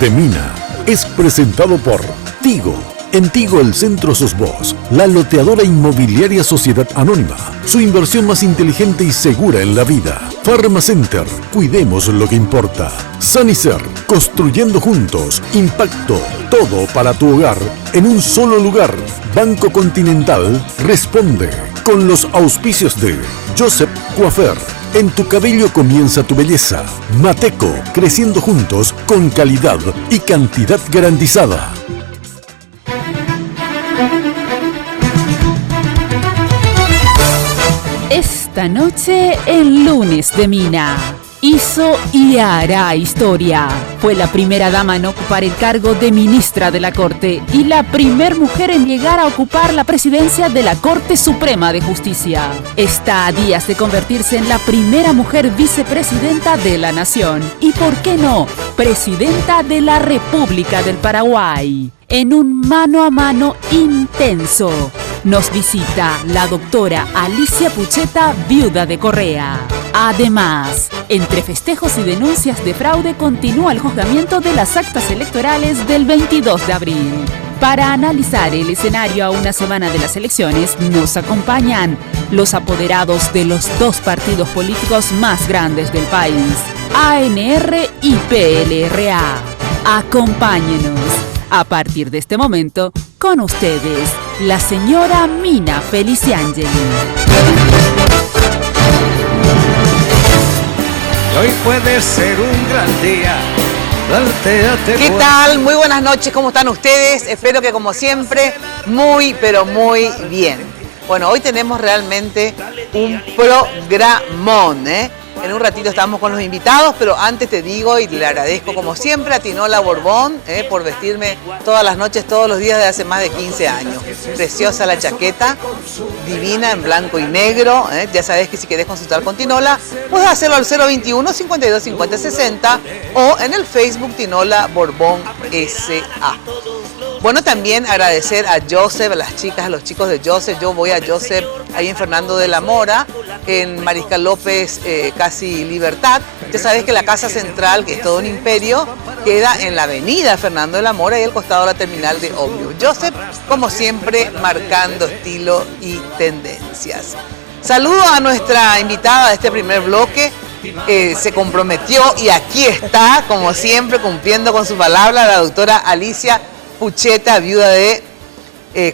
de Mina es presentado por Tigo. En Tigo el centro sos vos, la loteadora inmobiliaria Sociedad Anónima. Su inversión más inteligente y segura en la vida. Pharmacenter, cuidemos lo que importa. Sanicer, construyendo juntos. Impacto, todo para tu hogar en un solo lugar. Banco Continental responde con los auspicios de Joseph Coiffeur. En tu cabello comienza tu belleza. Mateco, creciendo juntos con calidad y cantidad garantizada. Esta noche en Lunes de Mina. Hizo y hará historia. Fue la primera dama en ocupar el cargo de ministra de la Corte y la primer mujer en llegar a ocupar la presidencia de la Corte Suprema de Justicia. Está a días de convertirse en la primera mujer vicepresidenta de la Nación y, ¿por qué no?, presidenta de la República del Paraguay. En un mano a mano intenso, nos visita la doctora Alicia Pucheta, viuda de Correa. Además, entre festejos y denuncias de fraude continúa el juzgamiento de las actas electorales del 22 de abril. Para analizar el escenario a una semana de las elecciones, nos acompañan los apoderados de los dos partidos políticos más grandes del país, ANR y PLRA. Acompáñenos. A partir de este momento, con ustedes, la señora Mina Feliciangeli. Hoy puede ser un gran día. ¿Qué tal? Muy buenas noches, ¿cómo están ustedes? Espero que como siempre, muy pero muy bien. Bueno, hoy tenemos realmente un programón, ¿eh? En un ratito estamos con los invitados, pero antes te digo y le agradezco como siempre a Tinola Borbón por vestirme todas las noches, todos los días de hace más de 15 años. Preciosa la chaqueta, divina en blanco y negro. Ya sabes que si querés consultar con Tinola, puedes hacerlo al 021 52 50 60 o en el Facebook Tinola Borbón SA. Bueno, también agradecer a Joseph, a las chicas, a los chicos de Joseph. Yo voy a Joseph ahí en Fernando de la Mora, en Mariscal López, casi Libertad. Ya sabes que la Casa Central, que es todo un imperio, queda en la avenida Fernando de la Mora y al costado de la terminal de Obvio. Joseph, como siempre, marcando estilo y tendencias. Saludo a nuestra invitada de este primer bloque. Se comprometió y aquí está, como siempre, cumpliendo con su palabra, la doctora Alicia Pucheta, viuda de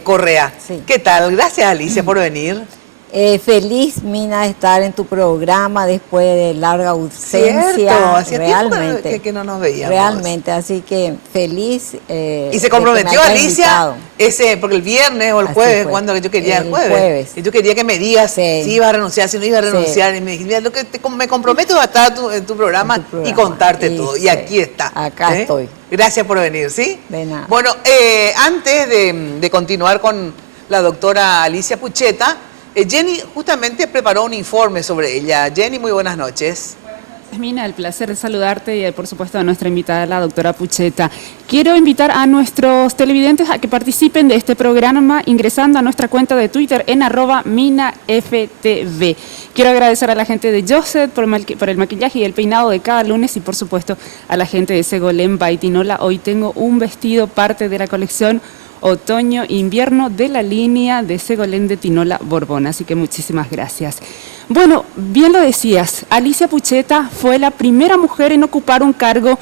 Correa. Sí. ¿Qué tal? Gracias, Alicia, por venir. Feliz, Mina, de estar en tu programa después de larga ausencia. Cierto, hacía realmente, tiempo que no nos veíamos. Realmente, así que feliz. Y se comprometió Alicia, porque el viernes o el jueves, cuando yo quería el jueves. Y yo quería que me digas si ibas a renunciar, si no ibas a renunciar. Y me dijiste, mira, lo que me comprometo a estar en tu programa y contarte todo. Y aquí está. Acá estoy. Gracias por venir, ¿sí? De nada. Bueno, antes de continuar con la doctora Alicia Pucheta, Jenny justamente preparó un informe sobre ella. Jenny, muy buenas noches. Mina, el placer de saludarte y por supuesto a nuestra invitada, la doctora Pucheta. Quiero invitar a nuestros televidentes a que participen de este programa ingresando a nuestra cuenta de Twitter en @minaftv. Quiero agradecer a la gente de Joseph por el maquillaje y el peinado de cada lunes y por supuesto a la gente de Segolén by Tinola. Hoy tengo un vestido parte de la colección otoño-invierno de la línea de Segolén de Tinola Borbón, así que muchísimas gracias. Bueno, bien lo decías, Alicia Pucheta fue la primera mujer en ocupar un cargo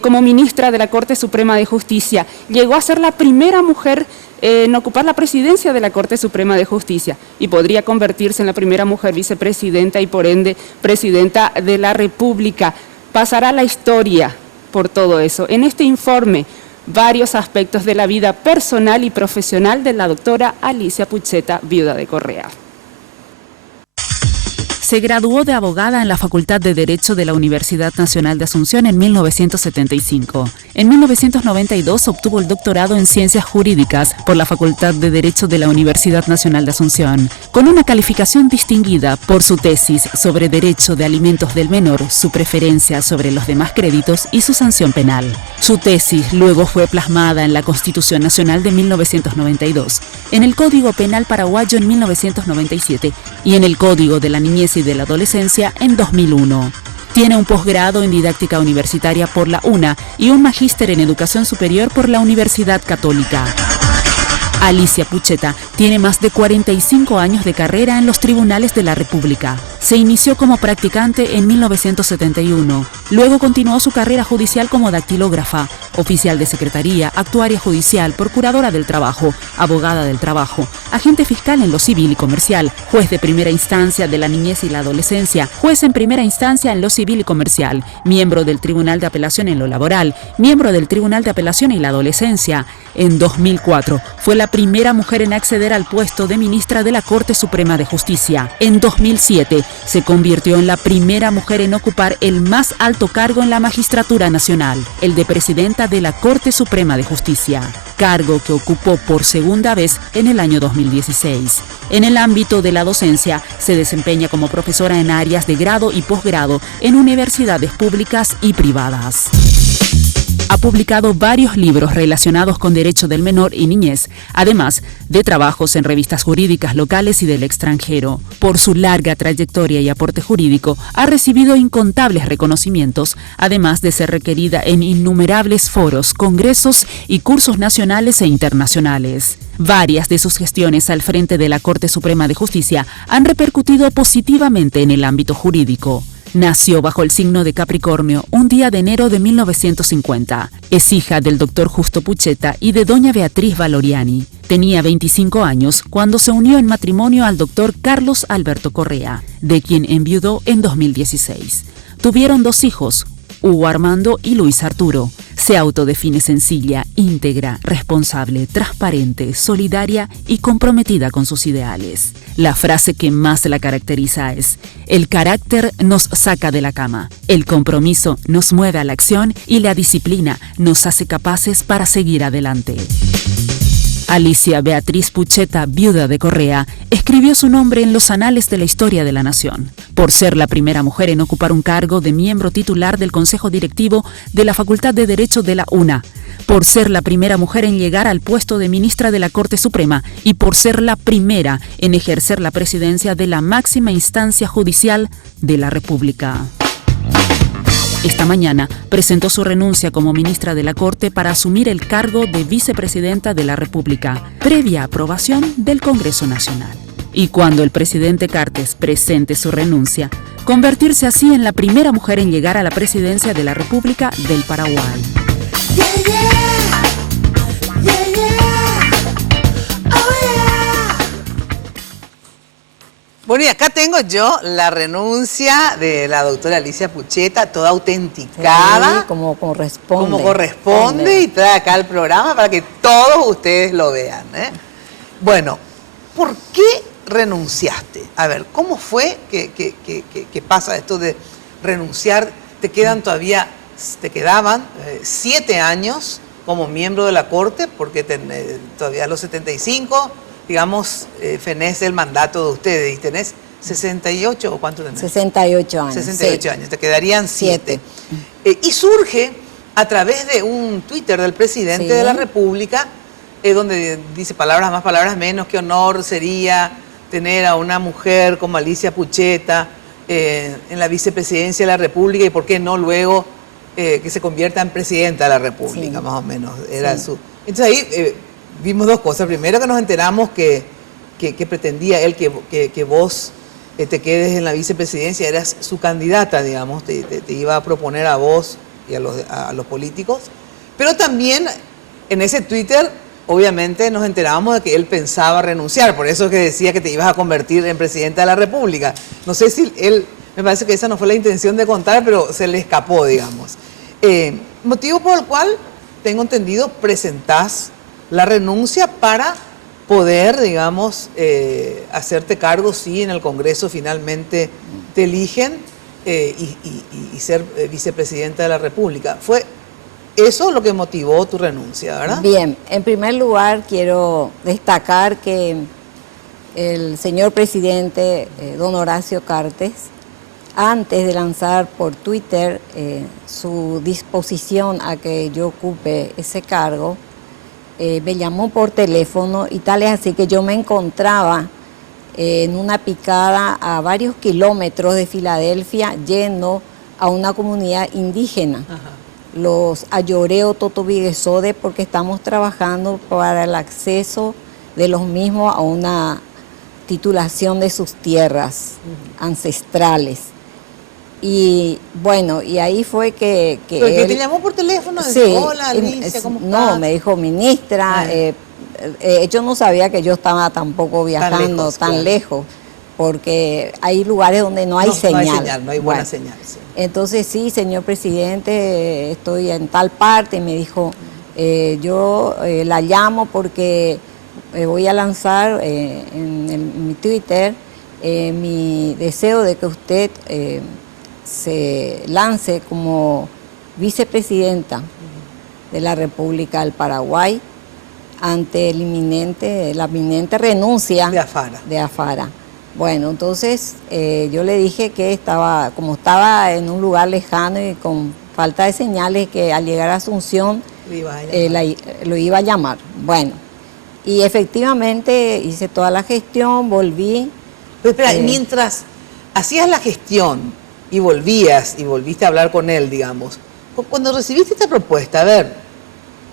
como ministra de la Corte Suprema de Justicia. Llegó a ser la primera mujer en ocupar la presidencia de la Corte Suprema de Justicia y podría convertirse en la primera mujer vicepresidenta y por ende presidenta de la República. Pasará la historia por todo eso. En este informe, varios aspectos de la vida personal y profesional de la doctora Alicia Pucheta, viuda de Correa. Se graduó de abogada en la Facultad de Derecho de la Universidad Nacional de Asunción en 1975. En 1992 obtuvo el doctorado en Ciencias Jurídicas por la Facultad de Derecho de la Universidad Nacional de Asunción, con una calificación distinguida por su tesis sobre Derecho de Alimentos del Menor, su preferencia sobre los demás créditos y su sanción penal. Su tesis luego fue plasmada en la Constitución Nacional de 1992, en el Código Penal Paraguayo en 1997 y en el Código de la Niñez y de la Adolescencia en 2001. Tiene un posgrado en didáctica universitaria por la UNA y un magíster en educación superior por la Universidad Católica. Alicia Pucheta tiene más de 45 años de carrera en los tribunales de la República. Se inició como practicante en 1971. Luego continuó su carrera judicial como dactilógrafa, oficial de secretaría, actuaria judicial, procuradora del trabajo, abogada del trabajo, agente fiscal en lo civil y comercial, juez de primera instancia de la niñez y la adolescencia, juez en primera instancia en lo civil y comercial, miembro del Tribunal de Apelación en lo laboral, miembro del Tribunal de Apelación en la adolescencia. En 2004 fue la primera mujer en acceder al puesto de ministra de la Corte Suprema de Justicia. En 2007 se convirtió en la primera mujer en ocupar el más alto cargo en la magistratura nacional, el de presidenta de la Corte Suprema de Justicia, cargo que ocupó por segunda vez en el año 2016. En el ámbito de la docencia, se desempeña como profesora en áreas de grado y posgrado en universidades públicas y privadas. Ha publicado varios libros relacionados con derecho del menor y niñez, además de trabajos en revistas jurídicas locales y del extranjero. Por su larga trayectoria y aporte jurídico, ha recibido incontables reconocimientos, además de ser requerida en innumerables foros, congresos y cursos nacionales e internacionales. Varias de sus gestiones al frente de la Corte Suprema de Justicia han repercutido positivamente en el ámbito jurídico. Nació bajo el signo de Capricornio un día de enero de 1950. Es hija del doctor Justo Pucheta y de doña Beatriz Valoriani. Tenía 25 años cuando se unió en matrimonio al doctor Carlos Alberto Correa, de quien enviudó en 2016. Tuvieron 2 hijos, Hugo Armando y Luis Arturo. Se autodefine sencilla, íntegra, responsable, transparente, solidaria y comprometida con sus ideales. La frase que más la caracteriza es: el carácter nos saca de la cama, el compromiso nos mueve a la acción y la disciplina nos hace capaces para seguir adelante. Alicia Beatriz Pucheta, viuda de Correa, escribió su nombre en los anales de la historia de la nación, por ser la primera mujer en ocupar un cargo de miembro titular del Consejo Directivo de la Facultad de Derecho de la UNA, por ser la primera mujer en llegar al puesto de ministra de la Corte Suprema y por ser la primera en ejercer la presidencia de la máxima instancia judicial de la República. Esta mañana presentó su renuncia como ministra de la Corte para asumir el cargo de vicepresidenta de la República, previa aprobación del Congreso Nacional. Y cuando el presidente Cartes presente su renuncia, convertirse así en la primera mujer en llegar a la presidencia de la República del Paraguay. Yeah, yeah. Yeah, yeah. Oh, yeah. Bueno, y acá tengo yo la renuncia de la doctora Alicia Pucheta, toda autenticada. Sí, como corresponde. Como corresponde, y trae acá el programa para que todos ustedes lo vean, ¿eh? Bueno, ¿por qué renunciaste? A ver, ¿cómo fue que pasa esto de renunciar? Te quedaban 7 años como miembro de la Corte, porque todavía a los 75... digamos, fenece el mandato de ustedes, y tenés 68, ¿o cuánto tenés? 68 años. 68 sí. años, te quedarían 7. Y surge a través de un Twitter del presidente de la República, donde dice palabras más, palabras menos, qué honor sería tener a una mujer como Alicia Pucheta en la vicepresidencia de la República, y por qué no luego que se convierta en presidenta de la República, más o menos. Era su... Entonces ahí... vimos 2 cosas. Primero, que nos enteramos que pretendía él que vos te quedes en la vicepresidencia, eras su candidata, digamos, te iba a proponer a vos y a los políticos. Pero también en ese Twitter, obviamente, nos enterábamos de que él pensaba renunciar, por eso es que decía que te ibas a convertir en presidenta de la República. No sé si él, me parece que esa no fue la intención de contar, pero se le escapó, digamos. Motivo por el cual, tengo entendido, presentás la renuncia para poder, digamos, hacerte cargo si en el Congreso finalmente te eligen y ser vicepresidenta de la República. ¿Fue eso lo que motivó tu renuncia, verdad? Bien, en primer lugar quiero destacar que el señor presidente, don Horacio Cartes, antes de lanzar por Twitter su disposición a que yo ocupe ese cargo, me llamó por teléfono, y tal es así que yo me encontraba en una picada a varios kilómetros de Filadelfia, yendo a una comunidad indígena, Ajá. los Ayoreo Totobigesode, porque estamos trabajando para el acceso de los mismos a una titulación de sus tierras ancestrales. Y bueno, y ahí fue que Porque él, te llamó por teléfono, sí, dijo, hola Alicia, ¿cómo no, estás? me dijo ministra, Ah. yo no sabía que yo estaba tampoco viajando tan claro. lejos, porque hay lugares donde no hay señal. No hay buena Bueno, señal. Sí. entonces sí, señor presidente, estoy en tal parte, y me dijo, yo la llamo porque voy a lanzar en mi Twitter mi deseo de que usted se lance como vicepresidenta de la República del Paraguay ante la inminente renuncia De Afara. Bueno, entonces yo le dije que como estaba en un lugar lejano y con falta de señales, que al llegar a Asunción Le iba a llamar. lo iba a llamar. Bueno, y efectivamente hice toda la gestión, volví. Pero espera, mientras hacías la gestión y volviste a hablar con él, digamos, cuando recibiste esta propuesta, a ver,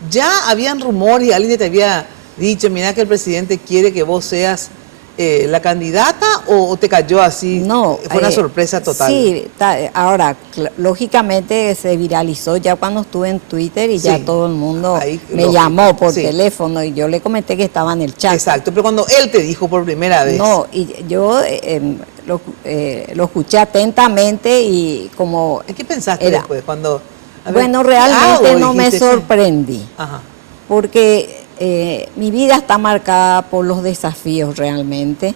ya habían rumores y alguien te había dicho, mira que el presidente quiere que vos seas la candidata, o te cayó así? No, fue una sorpresa total. Sí, ahora, lógicamente se viralizó ya cuando estuve en Twitter y ya Sí. todo el mundo Ahí, me lógico, llamó por sí. teléfono y yo le comenté que estaba en el chat. Exacto, pero cuando él te dijo por primera vez. No, y yo lo escuché atentamente y como... ¿Qué pensaste era- después? Cuando, a ver, Bueno, ¿qué realmente hago? no me Dijiste, sí. sorprendí, Ajá. porque mi vida está marcada por los desafíos realmente,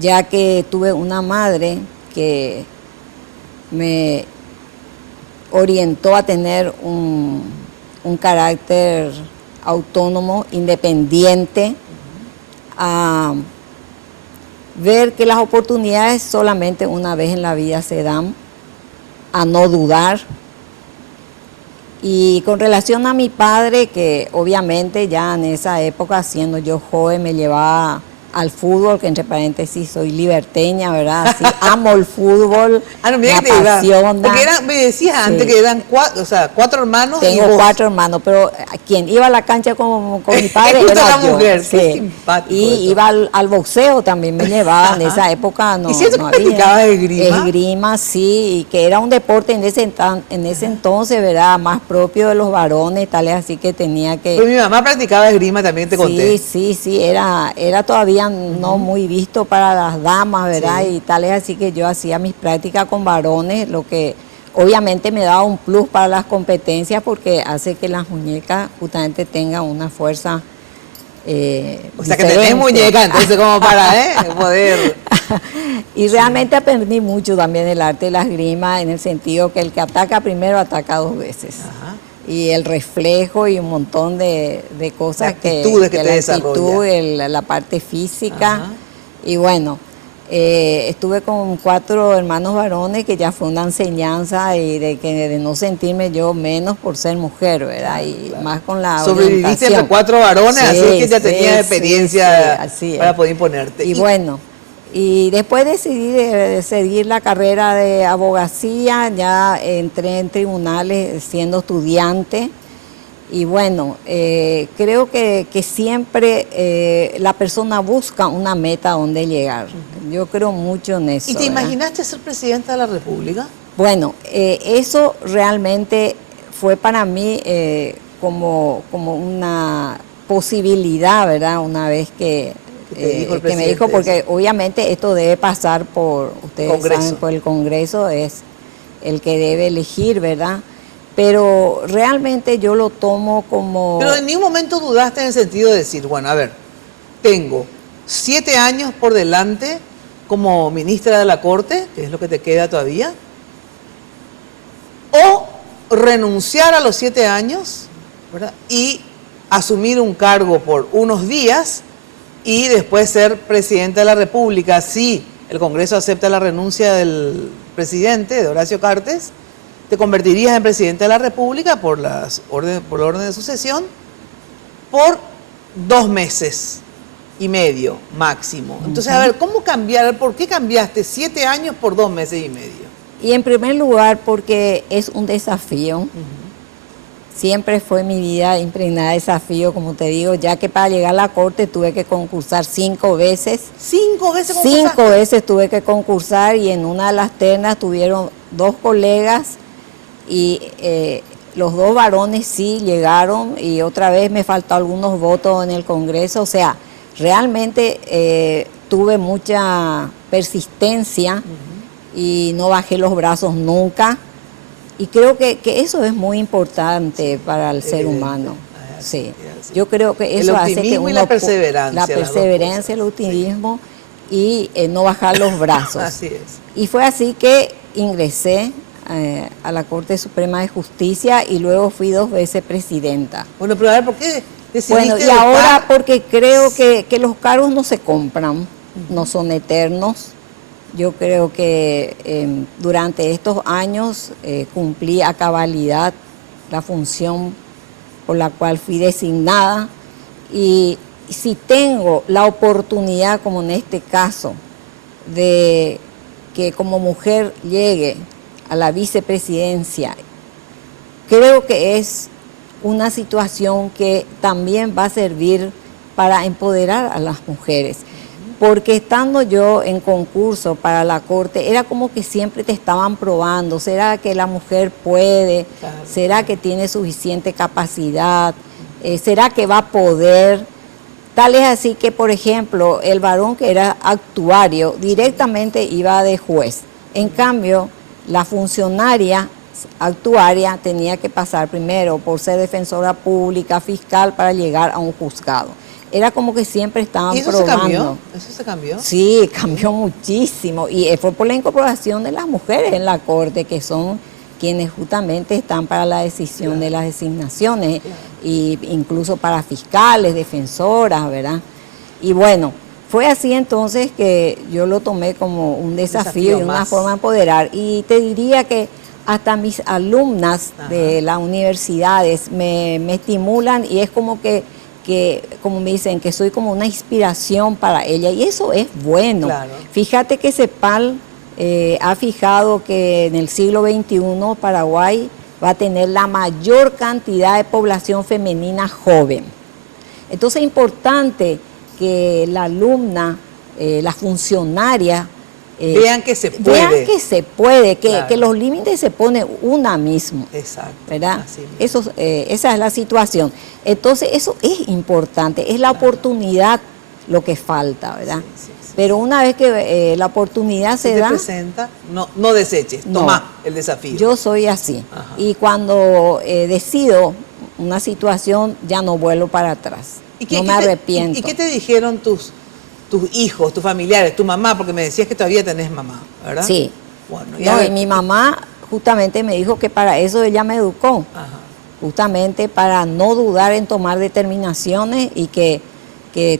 ya que tuve una madre que me orientó a tener un carácter autónomo, independiente, a ver que las oportunidades solamente una vez en la vida se dan, a no dudar. Y con relación a mi padre, que obviamente ya en esa época, siendo yo joven, me llevaba al fútbol, que entre paréntesis soy liberteña, ¿verdad? Sí, amo el fútbol, Ah, no, me mira que te iba. apasiona. Porque me decías Sí. antes que eran cuatro hermanos. y Tengo vos. 4 hermanos, pero quien iba a la cancha con mi padre Justo era la yo. mujer, sí. qué simpático Y eso. iba al boxeo también, me llevaban. En Ajá. esa época no, ¿Y si eso no practicabas había. esgrima? Esgrima, sí, y que era un deporte en ese entonces, ¿verdad? Más propio de los varones, tal, así que tenía que... Pues mi mamá practicaba esgrima, también te conté. Sí, era todavía no muy visto para las damas, ¿verdad? Sí. Y tales, así que yo hacía mis prácticas con varones, lo que obviamente me daba un plus para las competencias porque hace que las muñecas justamente tengan una fuerza O sea que diferente. tenés muñeca, entonces como para poder... Y realmente aprendí mucho también del arte de la esgrima, en el sentido que el que ataca primero ataca 2 veces. Ajá. Y el reflejo y un montón de cosas De actitudes que te la desarrolla. actitud, la parte física. Ajá. Y bueno, estuve con 4 hermanos varones, que ya fue una enseñanza y de no sentirme yo menos por ser mujer, ¿verdad? Y más con la Sobreviviste orientación. entre 4 varones, Sí, así que ya sí, tenías sí, experiencia sí, así es. para poder imponerte. Y bueno, y después decidí de seguir la carrera de abogacía, ya entré en tribunales siendo estudiante. Y bueno, creo que siempre la persona busca una meta a donde llegar. Yo creo mucho en eso. ¿Y te ¿verdad? imaginaste ser presidenta de la República? Bueno, eso realmente fue para mí como una posibilidad, ¿verdad? Una vez que te dijo el me presidente dijo, porque eso. obviamente esto debe pasar por, ustedes Congreso. saben, por el Congreso, es el que debe elegir, ¿verdad? Pero realmente yo lo tomo como... Pero en ningún momento dudaste en el sentido de decir, bueno, a ver, tengo 7 años por delante como ministra de la Corte, que es lo que te queda todavía, o renunciar a los 7 años, ¿verdad? Y asumir un cargo por unos días y después ser presidenta de la República si el Congreso acepta la renuncia del presidente, de Horacio Cartes. Te convertirías en presidente de la República por la orden de sucesión por 2 meses y medio máximo. Entonces, a ver, ¿cómo cambiar? ¿Por qué cambiaste 7 años por 2 meses y medio? Y en primer lugar porque es un desafío. Siempre fue mi vida impregnada de desafío, como te digo, ya que para llegar a la corte tuve que concursar 5 veces. 5 veces concursaste. 5 veces tuve que concursar y en una de las ternas tuvieron 2 colegas y los 2 varones sí llegaron y otra vez me faltó algunos votos en el Congreso. O sea, realmente tuve mucha persistencia y no bajé los brazos nunca. Y creo que eso es muy importante para el ser humano. Sí. Yo creo que eso hace que uno... la perseverancia. La perseverancia, el optimismo y no bajar los brazos. Así es. Y fue así que ingresé a la Corte Suprema de Justicia y luego fui 2 veces presidenta. Bueno, pero a ver, ¿por qué decidiste Bueno, y dejar? ahora porque creo que los cargos no se compran, no son eternos. Yo creo que durante estos años cumplí a cabalidad la función por la cual fui designada y si tengo la oportunidad, como en este caso, de que como mujer llegue a la vicepresidencia, creo que es una situación que también va a servir para empoderar a las mujeres. Porque estando yo en concurso para la corte, era como que siempre te estaban probando, ¿será que la mujer puede? Claro. ¿Será que tiene suficiente capacidad? ¿Será que va a poder? Tal es así que, por ejemplo, el varón que era actuario directamente iba de juez. En cambio, la funcionaria actuaria tenía que pasar primero por ser defensora pública, fiscal, para llegar a un juzgado. Era como que siempre estaban ¿Y eso probando. se cambió? ¿Eso se cambió? Sí, cambió muchísimo. Y fue por la incorporación de las mujeres en la Corte, que son quienes justamente están para la decisión de las designaciones, y incluso para fiscales, defensoras, ¿verdad? Y bueno, fue así entonces que yo lo tomé como un desafío y una más. forma de empoderar. Y te diría que hasta mis alumnas de las universidades me estimulan y es como que como me dicen, que soy como una inspiración para ella y eso es bueno. Claro. Fíjate que CEPAL ha fijado que en el siglo XXI Paraguay va a tener la mayor cantidad de población femenina joven. Entonces es importante que la alumna, la funcionaria, vean que se puede. vean que se puede, Claro. que los límites se pone una misma. Exacto. ¿Verdad? Así mismo. Eso, esa es la situación. Entonces, eso es importante, es la oportunidad lo que falta, ¿verdad? Sí. Pero una vez que la oportunidad Si se te da, presenta, no deseches, No. toma el desafío. yo soy así. Ajá. Y cuando decido una situación, ya no vuelvo para atrás. No me arrepiento. ¿Y qué te dijeron tus hijos, tus familiares, tu mamá? Porque me decías que todavía tenés mamá, ¿verdad? Sí. Bueno, No, y mi mamá justamente me dijo que para eso ella me educó. Ajá. Justamente para no dudar en tomar determinaciones y que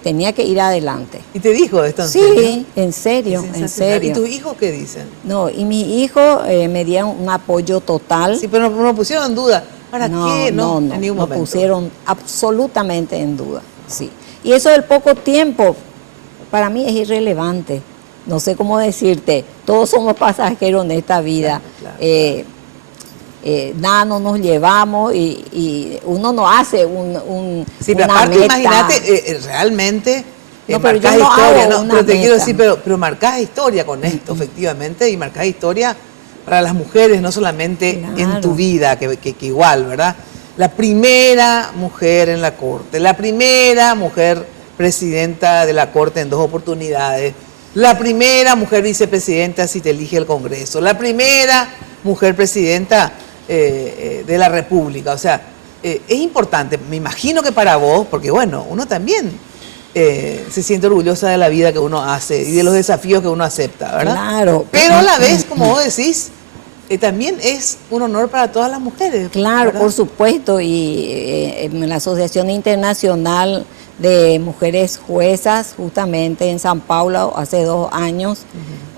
tenía que ir adelante. ¿Y te dijo esto en Sí, serio? en serio, Qué en sensacional. serio. ¿Y tus hijos qué dicen? No, y mis hijos me dieron un apoyo total. Sí, pero no pusieron en duda. ¿Para no, qué? no, en ningún momento. pusieron absolutamente en duda. Sí. Y eso del poco tiempo, para mí es irrelevante. No sé cómo decirte, todos somos pasajeros en esta vida. Claro. Nada no nos llevamos y uno no hace Sí, pero una aparte, meta. imagínate, realmente No, pero marcás yo no historia, hago ¿no? una Pero te quiero meta. decir, pero marcás historia con esto, efectivamente, y marcás historia para las mujeres, no solamente en Claro. tu vida, que igual, ¿verdad? La primera mujer en la Corte, la primera mujer presidenta de la Corte en 2 oportunidades, la primera mujer vicepresidenta si te elige el Congreso, la primera mujer presidenta de la República. O sea, es importante, me imagino que para vos, porque bueno, uno también se siente orgullosa de la vida que uno hace y de los desafíos que uno acepta, ¿verdad? Claro. Pero a la vez, como vos decís, también es un honor para todas las mujeres. Claro, ¿verdad? por supuesto, y en la Asociación Internacional de Mujeres Juezas, justamente en San Paulo, hace 2 años,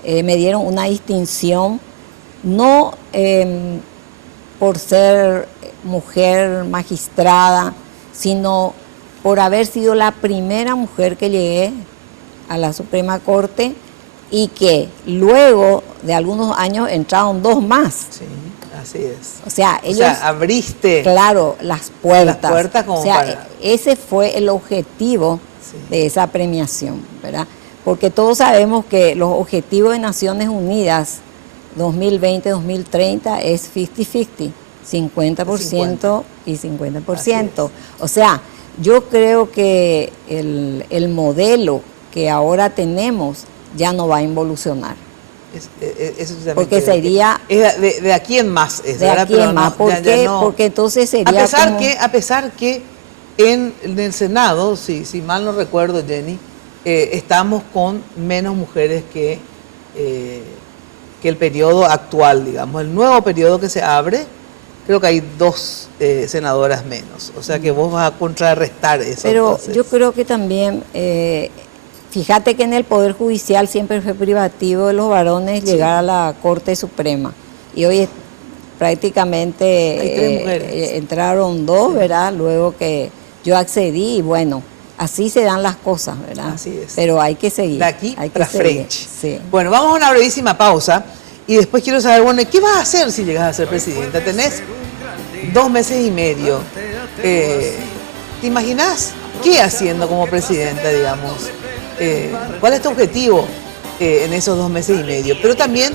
me dieron una distinción, no por ser mujer magistrada, sino por haber sido la primera mujer que llegué a la Suprema Corte y que luego de algunos años entraron 2 más. Sí, así es. O sea, ellos... O sea, abriste... Claro, las puertas. Las puertas como o sea, para... ese fue el objetivo de esa premiación, ¿verdad? Porque todos sabemos que los objetivos de Naciones Unidas 2020-2030 es 50-50, 50% y 50%. O sea, yo creo que el modelo que ahora tenemos ya no va a involucionar. Eso porque sería... de aquí en más. De aquí en más. ¿Por qué? No. Porque entonces sería a pesar que en el Senado, si mal no recuerdo, Jenny, estamos con menos mujeres que el periodo actual, digamos. El nuevo periodo que se abre, creo que hay 2 senadoras menos. O sea que vos vas a contrarrestar eso. Pero entonces. Yo creo que también, fíjate que en el Poder Judicial siempre fue privativo de los varones llegar a la Corte Suprema. Y hoy prácticamente hay 3 mujeres. Entraron 2, ¿verdad? Luego que yo accedí y bueno, así se dan las cosas, ¿verdad? Así es. Pero hay que seguir. De aquí hay para que seguir. frente. Sí. Bueno, vamos a una brevísima pausa y después quiero saber, bueno, ¿qué vas a hacer si llegas a ser presidenta? Tenés 2 meses y medio. ¿Te imaginás qué haciendo como presidenta, digamos? ¿Cuál es tu objetivo en esos 2 meses y medio? Pero también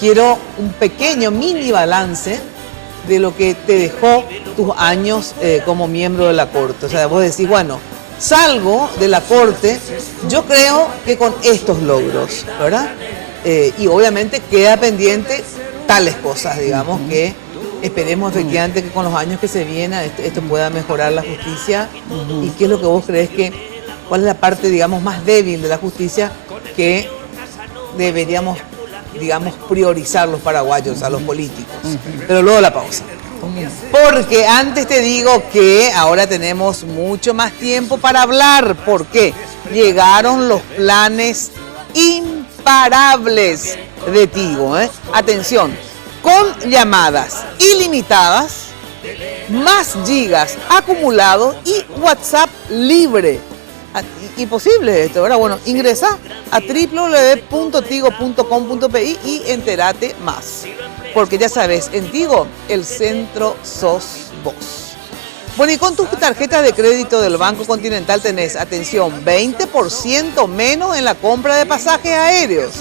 quiero un pequeño mini balance de lo que te dejó tus años como miembro de la Corte. O sea, vos decís, bueno, salgo de la Corte, yo creo que con estos logros, ¿verdad? Y obviamente queda pendiente tales cosas, digamos, que esperemos efectivamente que con los años que se vienen esto pueda mejorar la justicia. ¿Y qué es lo que vos crees cuál es la parte, digamos, más débil de la justicia que deberíamos, digamos, priorizar los paraguayos, a los políticos? Pero luego la pausa. Porque antes te digo que ahora tenemos mucho más tiempo para hablar. ¿Por qué? Llegaron los planes imparables de Tigo. Atención, con llamadas ilimitadas, más gigas acumulados y WhatsApp libre. Imposible esto, ¿verdad? Bueno, ingresa a www.tigo.com.pi y entérate más. Porque ya sabes, en Tigo, el centro sos vos. Bueno, y con tus tarjetas de crédito del Banco Continental tenés, atención, 20% menos en la compra de pasajes aéreos.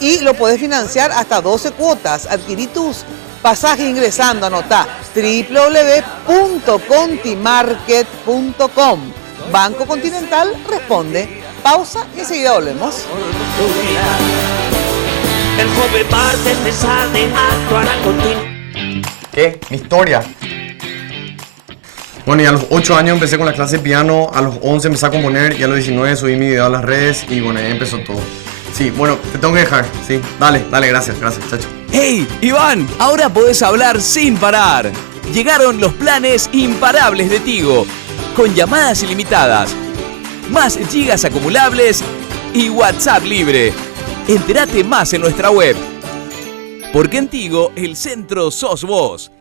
Y lo podés financiar hasta 12 cuotas. Adquirí tus pasajes ingresando, anotá, www.contimarket.com. Banco Continental responde. Pausa y enseguida volvemos. El joven Marte empezar de actuar a continuo. ¿Qué? Mi historia. Bueno, y a los 8 años empecé con la clase de piano, a los 11 empecé a componer y a los 19 subí mi video a las redes y bueno, ahí empezó todo. Sí, bueno, te tengo que dejar, sí. Dale, gracias, chacho. ¡Hey, Iván! Ahora podés hablar sin parar. Llegaron los planes imparables de Tigo, con llamadas ilimitadas, más gigas acumulables y WhatsApp libre. Entérate más en nuestra web. Porque en Tigo, el centro sos vos.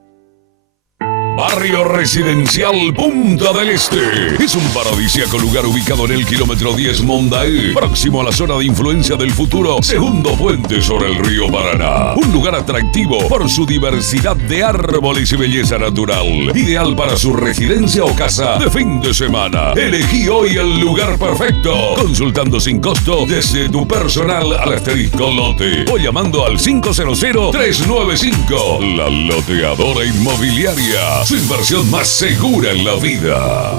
Barrio Residencial Punta del Este. Es un paradisíaco lugar ubicado en el kilómetro 10 Mondaé, próximo a la zona de influencia del futuro segundo puente sobre el río Paraná. Un lugar atractivo por su diversidad de árboles y belleza natural. Ideal para su residencia o casa de fin de semana. Elegí hoy el lugar perfecto. Consultando sin costo desde tu personal al asterisco lote o llamando al 500-395. La Loteadora Inmobiliaria. Su inversión más segura en la vida.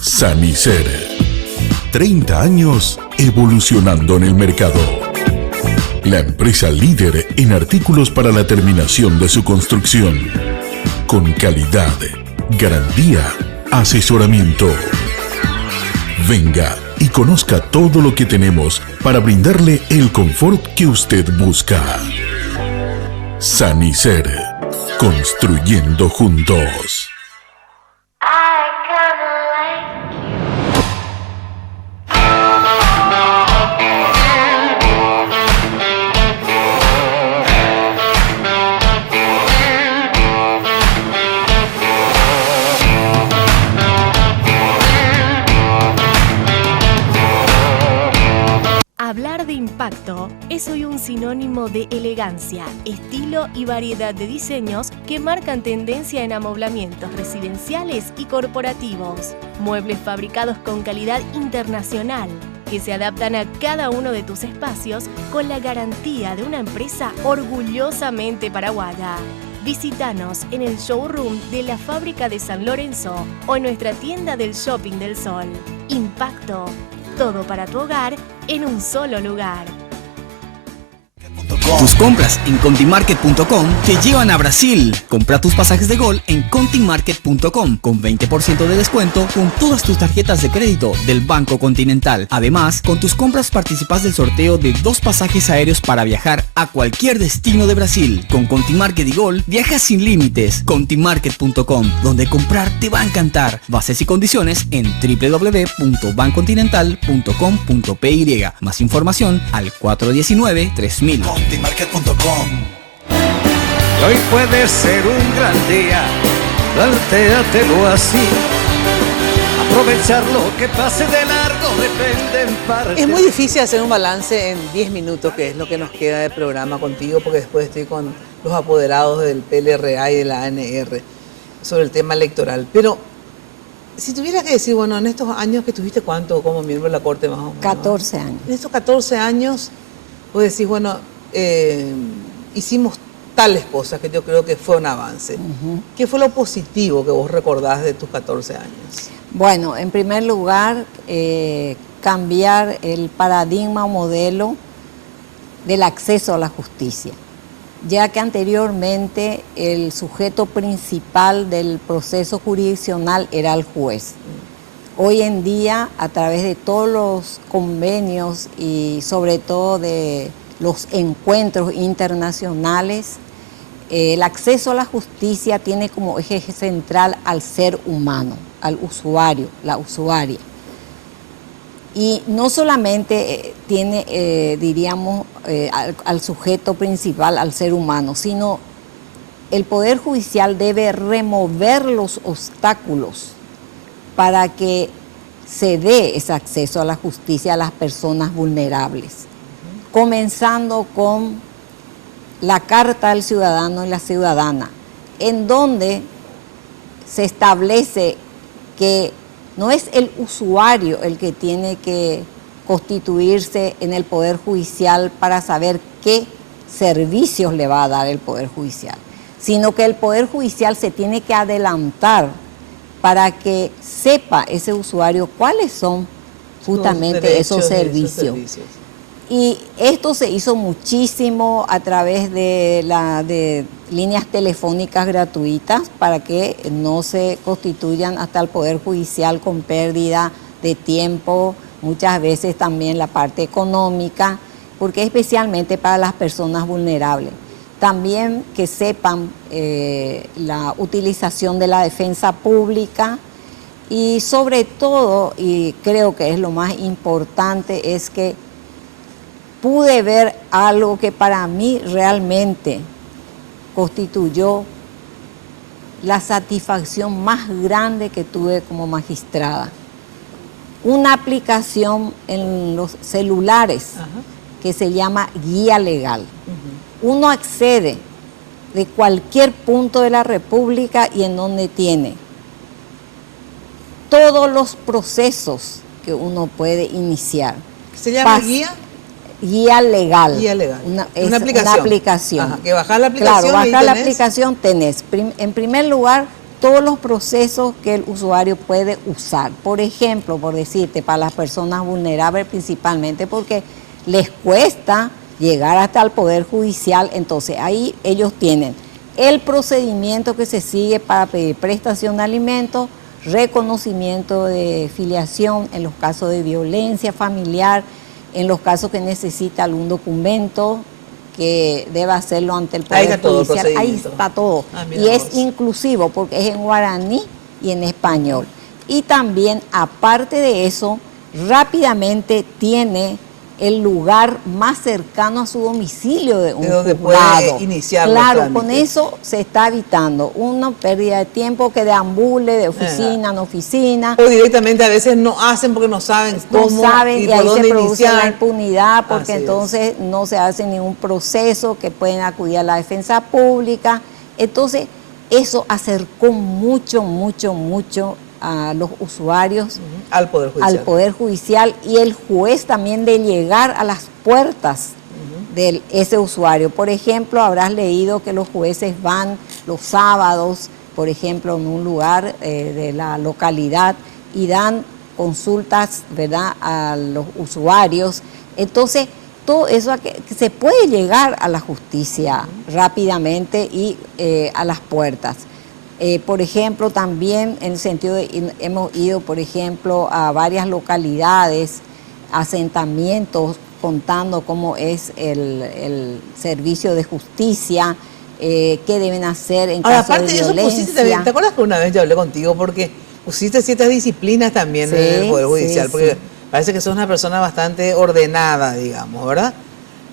Sanicer. 30 años evolucionando en el mercado. La empresa líder en artículos para la terminación de su construcción. Con calidad, garantía, asesoramiento. Venga y conozca todo lo que tenemos para brindarle el confort que usted busca. Sanicer. Construyendo juntos. es hoy un sinónimo de elegancia, estilo y variedad de diseños que marcan tendencia en amoblamientos residenciales y corporativos. Muebles fabricados con calidad internacional, que se adaptan a cada uno de tus espacios con la garantía de una empresa orgullosamente paraguaya. Visítanos en el showroom de la Fábrica de San Lorenzo o en nuestra tienda del Shopping del Sol. Impacto, todo para tu hogar en un solo lugar. Tus compras en contimarket.com te llevan a Brasil. Compra tus pasajes de gol en contimarket.com con 20% de descuento con todas tus tarjetas de crédito del Banco Continental. Además, con tus compras participas del sorteo de 2 pasajes aéreos para viajar a cualquier destino de Brasil. Con Contimarket y Gol, viajas sin límites. Contimarket.com, donde comprar te va a encantar. Bases y condiciones en www.bancontinental.com.py. Más información al 419-3000. Contimarket.com. Hoy puede ser un gran día, plantéatelo así. Aprovechar lo que pase de largo depende en parte. Es muy difícil hacer un balance en 10 minutos, que es lo que nos queda de programa contigo, porque después estoy con los apoderados del PLRA y de la ANR sobre el tema electoral. Pero si tuvieras que decir, bueno, en estos años que tuviste, ¿cuánto como miembro de la Corte más o menos? 14 años. En estos 14 años, vos decís, bueno, hicimos tales cosas que yo creo que fue un avance. ¿Qué fue lo positivo que vos recordás de tus 14 años? Bueno, en primer lugar, cambiar el paradigma o modelo del acceso a la justicia, ya que anteriormente el sujeto principal del proceso jurisdiccional era el juez. Hoy en día, a través de todos los convenios y sobre todo de los encuentros internacionales, el acceso a la justicia tiene como eje central al ser humano, al usuario, la usuaria. Y no solamente tiene, diríamos, al sujeto principal, al ser humano, sino el Poder Judicial debe remover los obstáculos para que se dé ese acceso a la justicia a las personas vulnerables. Comenzando con la Carta del Ciudadano y la Ciudadana, en donde se establece que no es el usuario el que tiene que constituirse en el Poder Judicial para saber qué servicios le va a dar el Poder Judicial, sino que el Poder Judicial se tiene que adelantar para que sepa ese usuario cuáles son justamente esos servicios. Y esto se hizo muchísimo a través de líneas telefónicas gratuitas para que no se constituyan hasta el Poder Judicial con pérdida de tiempo, muchas veces también la parte económica, porque especialmente para las personas vulnerables. También que sepan la utilización de la defensa pública y sobre todo, y creo que es lo más importante, es que pude ver algo que para mí realmente constituyó la satisfacción más grande que tuve como magistrada. Una aplicación en los celulares que se llama Guía Legal. Uno accede de cualquier punto de la República y en donde tiene todos los procesos que uno puede iniciar. ¿Se llama guía? Guía Legal. Guía Legal. Una aplicación. Una aplicación. Ajá, que bajar la aplicación. Claro, bajar la aplicación tenés. En primer lugar, todos los procesos que el usuario puede usar. Por ejemplo, por decirte, para las personas vulnerables principalmente, porque les cuesta llegar hasta el Poder Judicial, entonces ahí ellos tienen el procedimiento que se sigue para pedir prestación de alimentos, reconocimiento de filiación en los casos de violencia familiar, en los casos que necesita algún documento que deba hacerlo ante el Poder Judicial. Ahí está todo. Y es inclusivo porque es en guaraní y en español. Y también, aparte de eso, rápidamente tiene el lugar más cercano a su domicilio de un donde juzgado. puede iniciar Claro, los con trámites. eso se está evitando una pérdida de tiempo que deambule de oficina en oficina. O directamente a veces no hacen porque no saben No cómo saben, y y por ahí dónde se produce la iniciar. impunidad porque Así es. entonces no se hace ningún proceso, que pueden acudir a la defensa pública. Entonces, eso acercó mucho a los usuarios al Poder Judicial. al Poder Judicial y el juez también de llegar a las puertas de ese usuario. Por ejemplo, habrás leído que los jueces van los sábados, por ejemplo, en un lugar de la localidad y dan consultas, ¿verdad?, a los usuarios. Entonces, todo eso que se puede llegar a la justicia rápidamente y a las puertas. Por ejemplo, también en el sentido de, hemos ido, por ejemplo, a varias localidades, asentamientos, contando cómo es el servicio de justicia, qué deben hacer en Ahora, caso aparte de de eso violencia. pusiste también, ¿te acuerdas que una vez yo hablé contigo? Porque pusiste ciertas disciplinas también en el Poder Judicial, sí, porque sí. parece que sos una persona bastante ordenada, digamos, ¿verdad?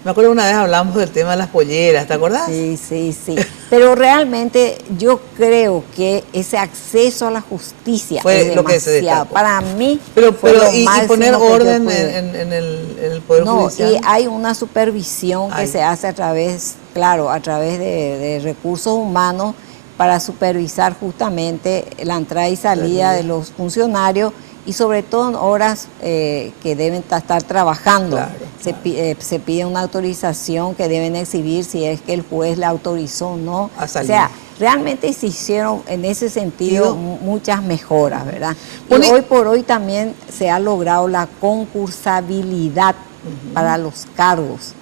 Me acuerdo una vez hablamos del tema de las polleras, ¿te acordás? Sí, sí, sí. Pero realmente yo creo que ese acceso a la justicia Fue es lo que se demasiado. destacó. Para mí Pero fue lo y máximo poner que yo orden pude. en el Poder No, Judicial. y hay una supervisión que Hay. se hace a través, claro, a través de recursos humanos para supervisar justamente la entrada y salida de los funcionarios y sobre todo en horas que deben estar trabajando. Se pide una autorización que deben exhibir si es que el juez le autorizó o no. A salir. O sea, realmente se hicieron en ese sentido muchas mejoras, ¿verdad? Y Pone- hoy por hoy también se ha logrado la concursabilidad para los cargos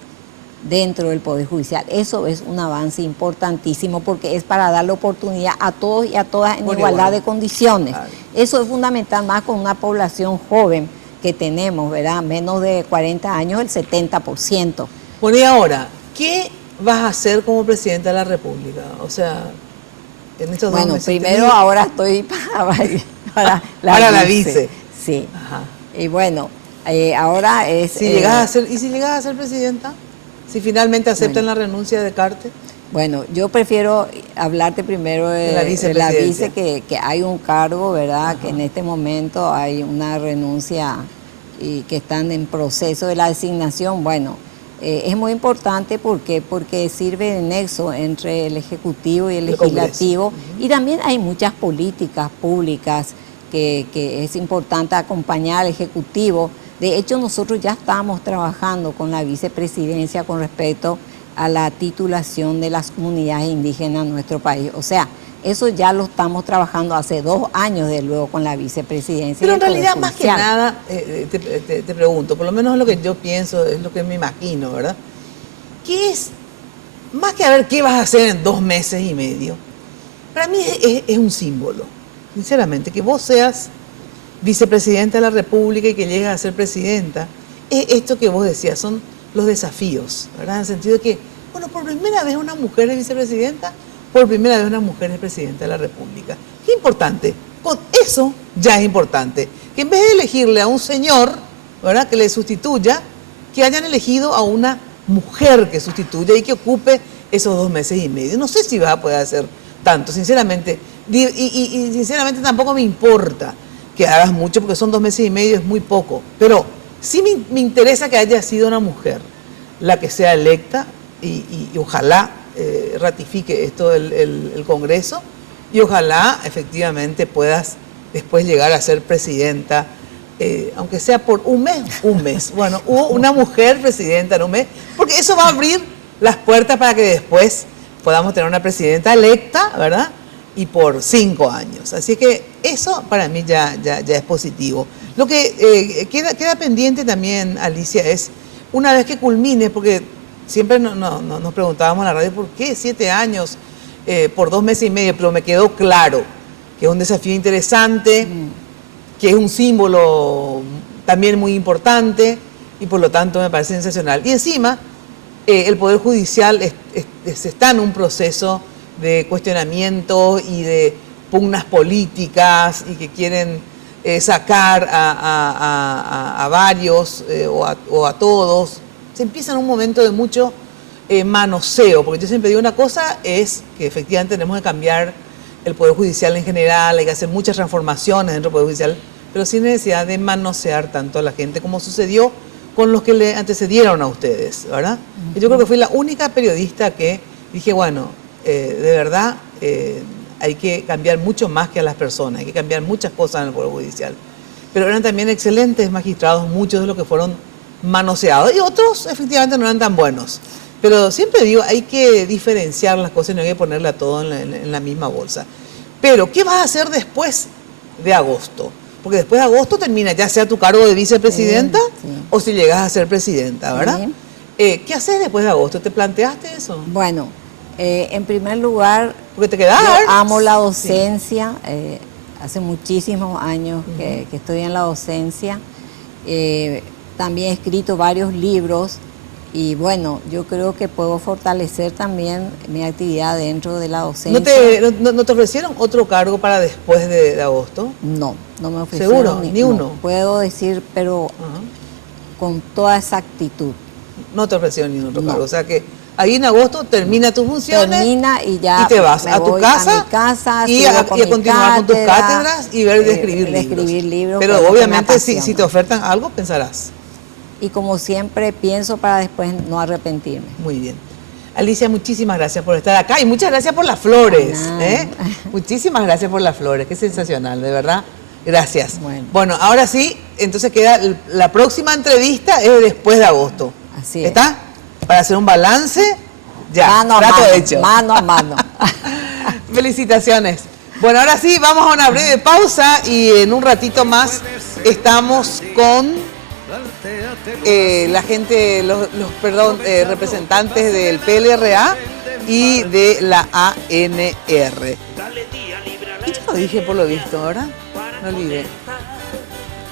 dentro del Poder Judicial. Eso es un avance importantísimo porque es para darle oportunidad a todos y a todas en Por igualdad igual. de condiciones. Claro. Eso es fundamental más con una población joven que tenemos, ¿verdad? Menos de 40 años, el 70%. Bueno, y ahora, ¿qué vas a hacer como presidenta de la República? O sea, en estos 2 Bueno, meses. primero ahora estoy para Para la vice. Sí. Ajá. Y bueno, ahora es... Si llegas a ser, ¿y si llegas a ser presidenta? Si finalmente aceptan la renuncia de Cartes. Bueno, yo prefiero hablarte primero de la la vicepresidencia. vice, que hay un cargo, ¿verdad? Que en este momento hay una renuncia y que están en proceso de la designación. Bueno, es muy importante porque sirve de nexo entre el Ejecutivo y el Legislativo. Y también hay muchas políticas públicas que es importante acompañar al Ejecutivo. De hecho, nosotros ya estamos trabajando con la vicepresidencia con respecto a la titulación de las comunidades indígenas en nuestro país. O sea, eso ya lo estamos trabajando hace 2 años, de luego, con la vicepresidencia. Pero y en el Poder realidad, más que Judicial. nada, te pregunto, por lo menos es lo que yo pienso, es lo que me imagino, ¿verdad? ¿Qué es, más que a ver qué vas a hacer en 2 meses y medio, para mí es un símbolo, sinceramente, que vos seas vicepresidenta de la República y que llegues a ser presidenta, es esto que vos decías, son los desafíos, ¿verdad? En el sentido de que, bueno, por primera vez una mujer es vicepresidenta, por primera vez una mujer es presidenta de la República. Qué importante, con eso ya es importante, que en vez de elegirle a un señor, ¿verdad?, que le sustituya, que hayan elegido a una mujer que sustituya y que ocupe esos 2 meses y medio. No sé si vas a poder hacer tanto, sinceramente, y sinceramente tampoco me importa que hagas mucho, porque son 2 meses y medio, es muy poco, pero sí me interesa que haya sido una mujer la que sea electa y ojalá ratifique esto el Congreso y ojalá efectivamente puedas después llegar a ser presidenta, aunque sea por un mes. Bueno, hubo una mujer presidenta en un mes, porque eso va a abrir las puertas para que después podamos tener una presidenta electa, ¿verdad?, y por 5 años. Así que eso para mí ya es positivo. Lo que queda pendiente también, Alicia, es una vez que culmine, porque siempre nos preguntábamos en la radio, ¿por qué 7 años por 2 meses y medio? Pero me quedó claro que es un desafío interesante, que es un símbolo también muy importante y por lo tanto me parece sensacional. Y encima, el Poder Judicial está en un proceso de cuestionamiento y de pugnas políticas y que quieren sacar a varios o a todos. Se empieza en un momento de mucho manoseo, porque yo siempre digo una cosa, es que efectivamente tenemos que cambiar el Poder Judicial en general, hay que hacer muchas transformaciones dentro del Poder Judicial, pero sin necesidad de manosear tanto a la gente como sucedió con los que le antecedieron a ustedes, ¿verdad? Y yo creo que fui la única periodista que dije, bueno, de verdad hay que cambiar mucho más que a las personas, hay que cambiar muchas cosas en el Poder Judicial. Pero eran también excelentes magistrados, muchos de los que fueron manoseados, y otros efectivamente no eran tan buenos. Pero siempre digo, hay que diferenciar las cosas y no hay que ponerle a todo en la misma bolsa. Pero, ¿qué vas a hacer después de agosto? Porque después de agosto termina ya sea tu cargo de vicepresidenta o si llegas a ser presidenta, ¿verdad? ¿Qué haces después de agosto? ¿Te planteaste eso? Bueno, en primer lugar, porque te quedas. Yo amo la docencia. Hace muchísimos años que estoy en la docencia. También he escrito varios libros. Y bueno, yo creo que puedo fortalecer también mi actividad dentro de la docencia. ¿No te ofrecieron otro cargo para después de agosto? No me ofrecieron. ¿Seguro? Ni uno. No, puedo decir, pero con toda exactitud. No te ofrecieron ni otro cargo. O sea que ahí en agosto termina tus funciones. Termina y ya y te vas a tu casa, a mi casa y a continuar con tus cátedras y ver de escribir libros. Pero obviamente si te ofertan algo, pensarás. Y como siempre pienso para después no arrepentirme. Muy bien. Alicia, muchísimas gracias por estar acá y muchas gracias por las flores. Muchísimas gracias por las flores, qué sensacional, de verdad. Gracias. Bueno, ahora sí, entonces queda la próxima entrevista es después de agosto. Así es. ¿Está? Para hacer un balance, ya, mano trato a mano, hecho. Mano a mano. Felicitaciones. Bueno, ahora sí, vamos a una breve pausa y en un ratito más estamos con la gente, los representantes del PLRA y de la ANR. Y yo lo dije por lo visto, ¿verdad? No olvidé.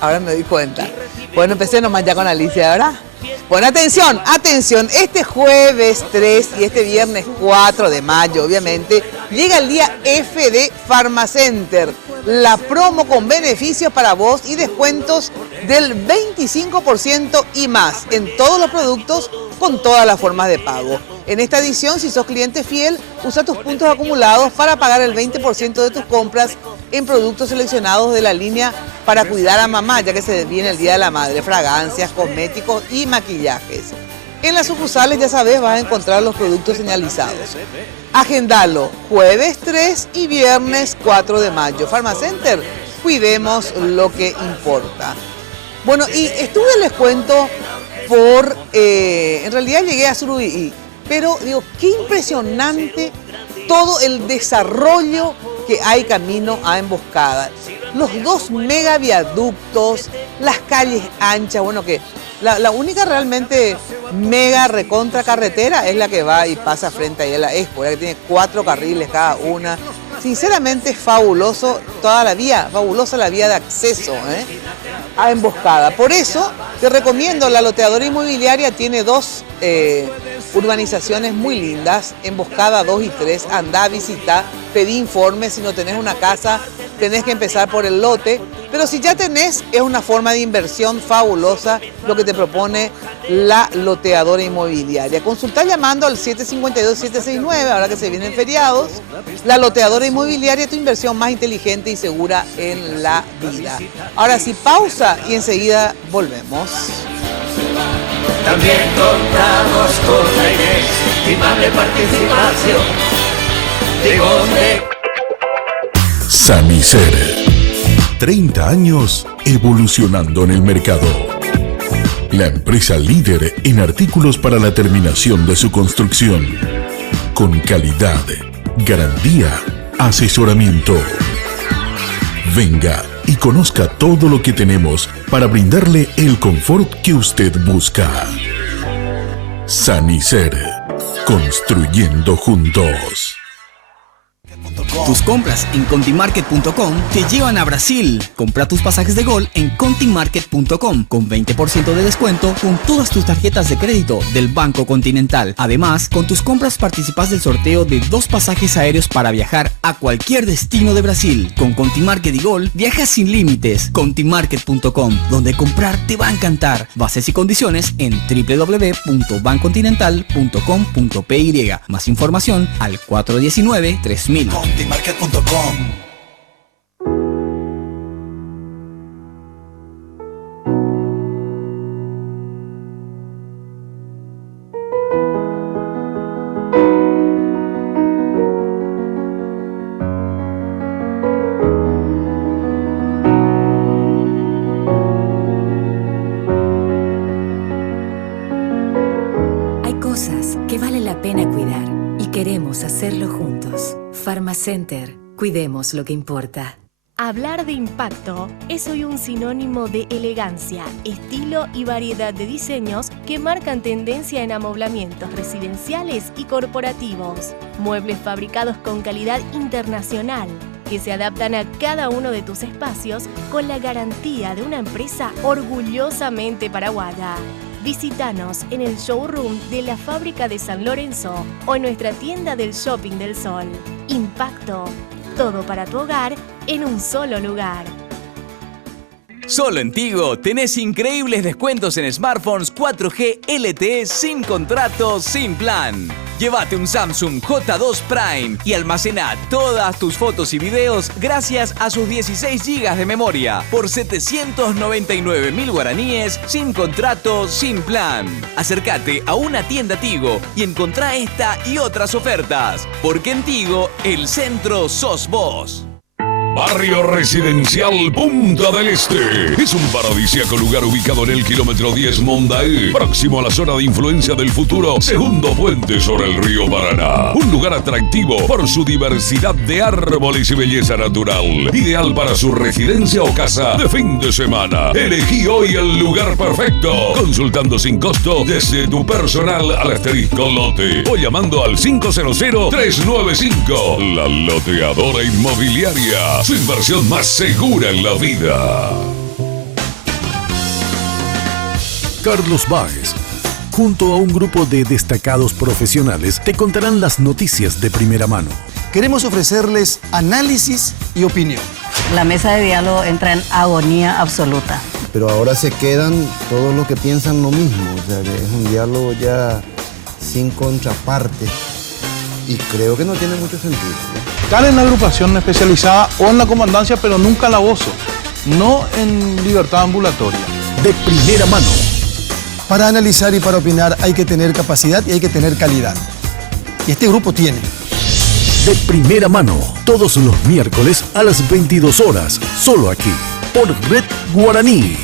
Ahora me doy cuenta. Bueno, empecé nomás ya con Alicia, ¿verdad? Bueno, atención, este jueves 3 y este viernes 4 de mayo, obviamente, llega el día F de Pharmacenter, la promo con beneficios para vos y descuentos del 25% y más en todos los productos con todas las formas de pago. En esta edición, si sos cliente fiel, usa tus puntos acumulados para pagar el 20% de tus compras en productos seleccionados de la línea para cuidar a mamá, ya que se viene el Día de la Madre, fragancias, cosméticos y maquillajes. En las sucursales, ya sabes, vas a encontrar los productos señalizados. Agendalo, jueves 3 y viernes 4 de mayo. Pharmacenter, cuidemos lo que importa. Bueno, y les cuento, en realidad llegué a Surubí, pero digo, qué impresionante todo el desarrollo que hay camino a Emboscada. Los 2 megaviaductos, las calles anchas, bueno, que la única realmente mega recontra carretera es la que va y pasa frente ahí a la Expo, que tiene 4 carriles cada una. Sinceramente es fabuloso toda la vía, fabulosa la vía de acceso a Emboscada. Por eso te recomiendo, la loteadora inmobiliaria tiene 2 urbanizaciones muy lindas, Emboscada 2 y 3, andá a visitar, pedí informes, si no tenés una casa tenés que empezar por el lote, pero si ya tenés, es una forma de inversión fabulosa lo que te propone la loteadora inmobiliaria. Consultá llamando al 752-769, ahora que se vienen feriados. La loteadora inmobiliaria, tu inversión más inteligente y segura en la vida. Ahora sí, pausa y enseguida volvemos. También contamos con la inestimable participación de Gonde. Sanicer. 30 años evolucionando en el mercado. La empresa líder en artículos para la terminación de su construcción. Con calidad, garantía, asesoramiento. Venga y conozca todo lo que tenemos para brindarle el confort que usted busca. Sanicer. Construyendo juntos. Tus compras en contimarket.com te llevan a Brasil. Compra tus pasajes de Gol en contimarket.com con 20% de descuento con todas tus tarjetas de crédito del Banco Continental. Además, con tus compras participas del sorteo de 2 pasajes aéreos para viajar a cualquier destino de Brasil. Con Contimarket y Gol, viajas sin límites. Contimarket.com, donde comprar te va a encantar. Bases y condiciones en www.bancontinental.com.py. Más información al 419-3000. Contimarket.com. Hacerlo juntos. Pharmacenter. Cuidemos lo que importa. Hablar de impacto es hoy un sinónimo de elegancia, estilo y variedad de diseños que marcan tendencia en amoblamientos residenciales y corporativos. Muebles fabricados con calidad internacional que se adaptan a cada uno de tus espacios con la garantía de una empresa orgullosamente paraguaya. Visítanos en el showroom de la fábrica de San Lorenzo o en nuestra tienda del Shopping del Sol. Impacto. Todo para tu hogar en un solo lugar. Solo en Tigo tenés increíbles descuentos en smartphones 4G LTE sin contrato, sin plan. Llévate un Samsung J2 Prime y almacena todas tus fotos y videos gracias a sus 16 GB de memoria por 799.000 guaraníes sin contrato, sin plan. Acércate a una tienda Tigo y encontrá esta y otras ofertas, porque en Tigo el centro sos vos. Barrio Residencial Punta del Este. Es un paradisíaco lugar ubicado en el kilómetro 10 Mondaé, próximo a la zona de influencia del futuro segundo puente sobre el río Paraná. Un lugar atractivo por su diversidad de árboles y belleza natural. Ideal para su residencia o casa de fin de semana. Elegí hoy el lugar perfecto, consultando sin costo desde tu personal al asterisco lote o llamando al 500-395. La Loteadora Inmobiliaria. Su inversión más segura en la vida. Carlos Báez, junto a un grupo de destacados profesionales, te contarán las noticias de primera mano. Queremos ofrecerles análisis y opinión. La mesa de diálogo entra en agonía absoluta. Pero ahora se quedan todos los que piensan lo mismo, o sea, que es un diálogo ya sin contraparte. Y creo que no tiene mucho sentido, ¿no? Estar en la agrupación especializada o en la comandancia, pero nunca la gozo. No en libertad ambulatoria. De primera mano. Para analizar y para opinar hay que tener capacidad y hay que tener calidad. Y este grupo tiene. De primera mano, todos los miércoles a las 22 horas, solo aquí, por Red Guaraní.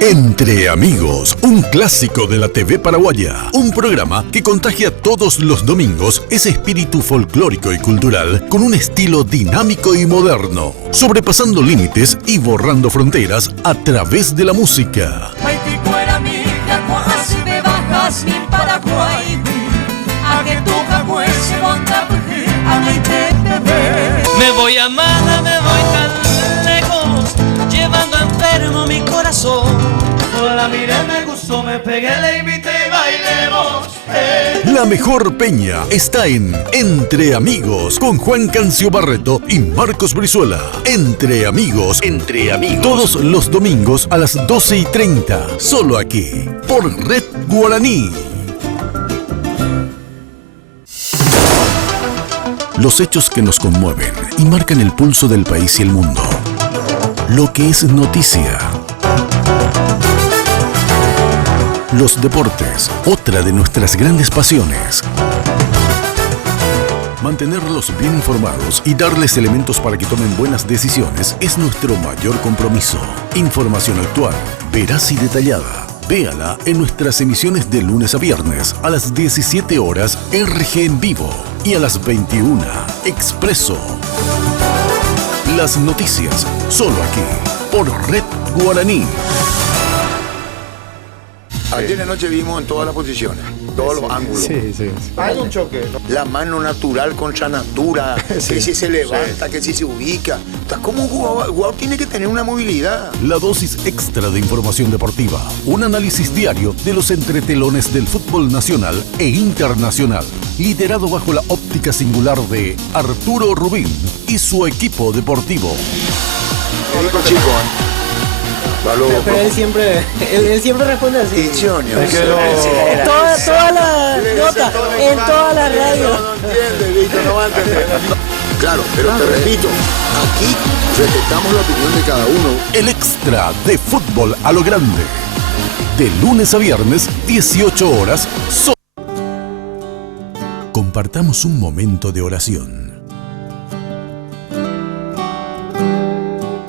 Entre Amigos, un clásico de la TV paraguaya. Un programa que contagia todos los domingos ese espíritu folclórico y cultural con un estilo dinámico y moderno, sobrepasando límites y borrando fronteras a través de la música. Me voy amada, me voy tan lejos, llevando enfermo mi corazón. La miré, me gustó, me pegué, le invité y bailemos. La mejor peña está en Entre Amigos con Juan Cancio Barreto y Marcos Brizuela. Entre Amigos. Todos los domingos a las 12:30. Solo aquí, por Red Guaraní. Los hechos que nos conmueven y marcan el pulso del país y el mundo. Lo que es noticia. Los deportes, otra de nuestras grandes pasiones. Mantenerlos bien informados y darles elementos para que tomen buenas decisiones es nuestro mayor compromiso. Información actual, veraz y detallada. Véala en nuestras emisiones de lunes a viernes a las 17 horas RG en vivo y a las 21 Expreso. Las noticias solo aquí por Red Guaraní. Ayer anoche vimos en todas las posiciones, todos los ángulos. Sí. Hay un choque. La mano natural contra natura, que si se levanta, que si se ubica. Está como un jugador tiene que tener una movilidad. La dosis extra de información deportiva. Un análisis diario de los entretelones del fútbol nacional e internacional. Liderado bajo la óptica singular de Arturo Rubín y su equipo deportivo. Rico chico, Pero él siempre responde así. Toda la nota, en toda la radio. No entiende, Víctor, no va a entender. Claro, pero te repito, aquí respetamos la opinión de cada uno. El extra de fútbol a lo grande. De lunes a viernes, 18 horas. Compartamos un momento de oración.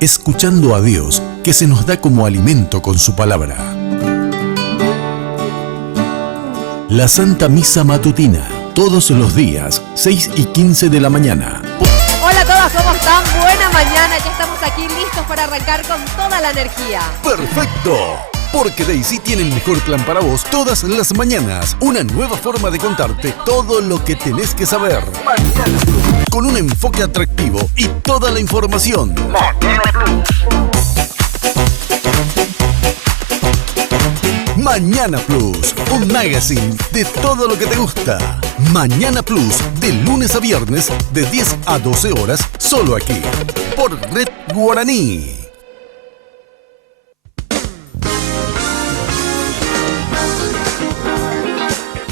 Escuchando a Dios, que se nos da como alimento con su palabra. La Santa Misa Matutina, todos los días, 6:15 de la mañana. Hola a todos, ¿cómo están? Buena mañana, ya estamos aquí listos para arrancar con toda la energía. ¡Perfecto! Porque Daisy tiene el mejor plan para vos todas las mañanas. Una nueva forma de contarte todo lo que tenés que saber. Con un enfoque atractivo y toda la información. Mañana Plus, un magazine de todo lo que te gusta. Mañana Plus, de lunes a viernes, de 10 a 12 horas, solo aquí, por Red Guaraní.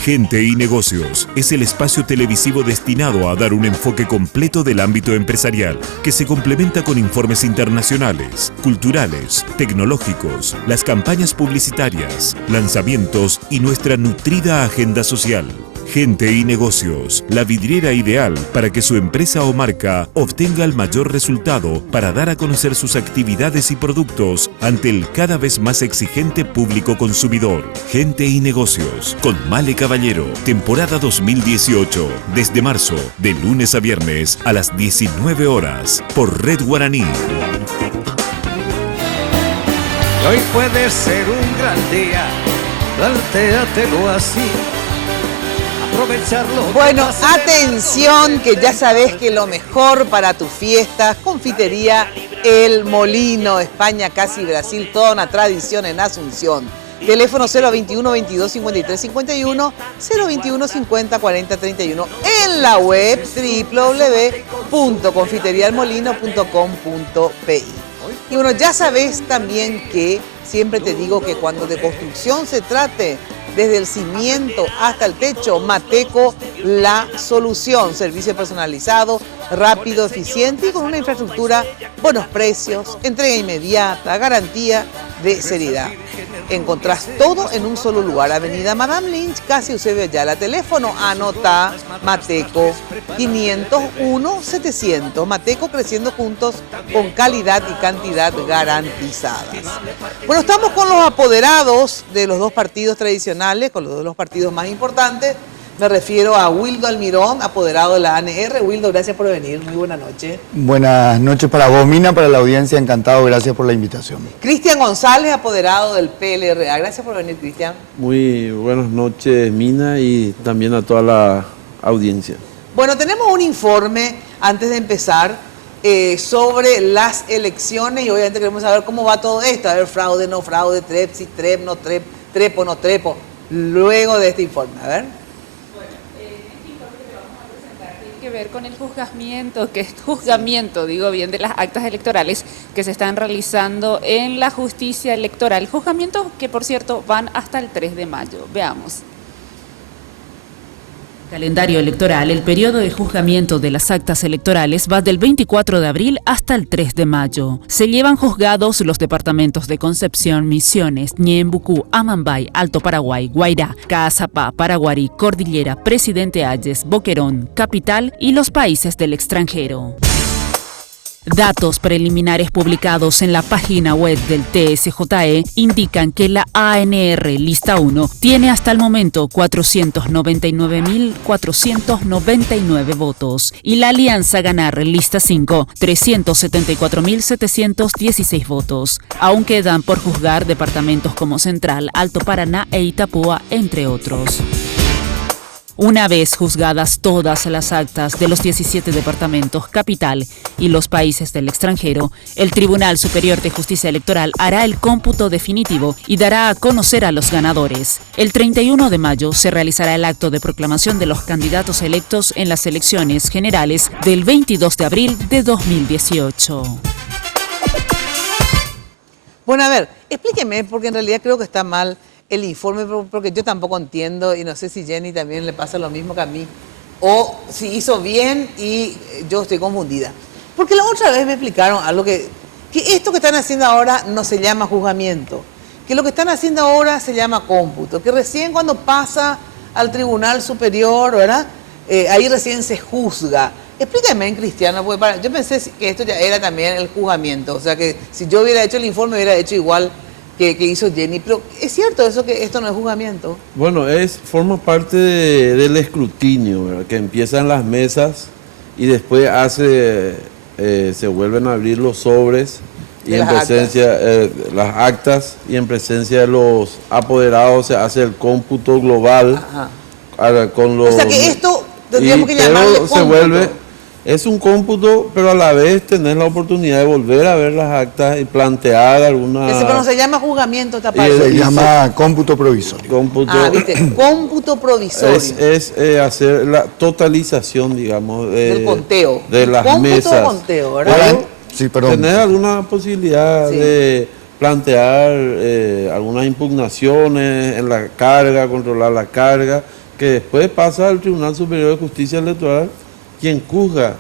Gente y Negocios es el espacio televisivo destinado a dar un enfoque completo del ámbito empresarial, que se complementa con informes internacionales, culturales, tecnológicos, las campañas publicitarias, lanzamientos y nuestra nutrida agenda social. Gente y Negocios, la vidriera ideal para que su empresa o marca obtenga el mayor resultado para dar a conocer sus actividades y productos ante el cada vez más exigente público consumidor. Gente y Negocios, con Male Caballero, temporada 2018, desde marzo, de lunes a viernes a las 19 horas, por Red Guaraní. Y hoy puede ser un gran día, plantéatelo así. Bueno, atención, que ya sabes que lo mejor para tus fiestas, Confitería El Molino, España, casi Brasil, toda una tradición en Asunción. Teléfono 021 22 53 51, 021 50 40 31. En la web www.confiterialmolino.com.pi. Y bueno, ya sabes también que siempre te digo que cuando de construcción se trate, desde el cimiento hasta el techo, Mateco, la solución. Servicio personalizado, rápido, eficiente y con una infraestructura, buenos precios, entrega inmediata, garantía de seriedad. Encontrás todo en un solo lugar. Avenida Madame Lynch, casi Eusebio Ayala. Teléfono, anota, Mateco, 501-700. Mateco, creciendo juntos con calidad y cantidad garantizadas. Bueno, estamos con los apoderados de los dos partidos tradicionales, con los dos partidos más importantes. Me refiero a Wildo Almirón, apoderado de la ANR. Wildo, gracias por venir. Muy buena noche. Buenas noches para vos, Mina, para la audiencia. Encantado, gracias por la invitación. Cristian González, apoderado del PLRA. Gracias por venir, Cristian. Muy buenas noches, Mina, y también a toda la audiencia. Bueno, tenemos un informe, antes de empezar, sobre las elecciones y obviamente queremos saber cómo va todo esto. A ver, fraude, no fraude, TREP, sí, TREP, no TREP, trepo, no trepo. Luego de este informe, a ver. Que ver con el juzgamiento, digo bien, de las actas electorales que se están realizando en la justicia electoral. Juzgamientos que, por cierto, van hasta el 3 de mayo. Veamos. Calendario electoral, el periodo de juzgamiento de las actas electorales va del 24 de abril hasta el 3 de mayo. Se llevan juzgados los departamentos de Concepción, Misiones, Ñembucú, Amambay, Alto Paraguay, Guairá, Caazapá, Paraguarí, Cordillera, Presidente Hayes, Boquerón, Capital y los países del extranjero. Datos preliminares publicados en la página web del TSJE indican que la ANR Lista 1 tiene hasta el momento 499.499 votos y la Alianza Ganar Lista 5 374.716 votos. Aún quedan por juzgar departamentos como Central, Alto Paraná e Itapúa, entre otros. Una vez juzgadas todas las actas de los 17 departamentos capital y los países del extranjero, el Tribunal Superior de Justicia Electoral hará el cómputo definitivo y dará a conocer a los ganadores. El 31 de mayo se realizará el acto de proclamación de los candidatos electos en las elecciones generales del 22 de abril de 2018. Bueno, a ver, explíqueme, porque en realidad creo que está mal el informe, porque yo tampoco entiendo, y no sé si Jenny también le pasa lo mismo que a mí, o si hizo bien y yo estoy confundida. Porque la otra vez me explicaron algo que esto que están haciendo ahora no se llama juzgamiento, que lo que están haciendo ahora se llama cómputo, que recién cuando pasa al Tribunal Superior, ¿verdad? Ahí recién se juzga. Explícame, Cristiano, porque yo pensé que esto ya era también el juzgamiento, o sea que si yo hubiera hecho el informe hubiera hecho igual que hizo Jenny, pero ¿es cierto eso que esto no es juzgamiento? Bueno, forma parte del escrutinio, ¿verdad? Que empiezan las mesas y después se vuelven a abrir los sobres y en presencia las actas y en presencia de los apoderados se hace el cómputo global. Con los, o sea que esto tendríamos que llamarle cómputo. Es un cómputo, pero a la vez tenés la oportunidad de volver a ver las actas y plantear alguna... Pero no se llama juzgamiento esta parte. Se llama cómputo provisorio. ¿Viste? Cómputo provisorio. Es hacer la totalización, digamos, del conteo. De las cómputo mesas. De conteo, ¿verdad? Sí, ¿tenés alguna posibilidad de plantear algunas impugnaciones en la carga, controlar la carga, que después pasa al Tribunal Superior de Justicia Electoral, quien juzga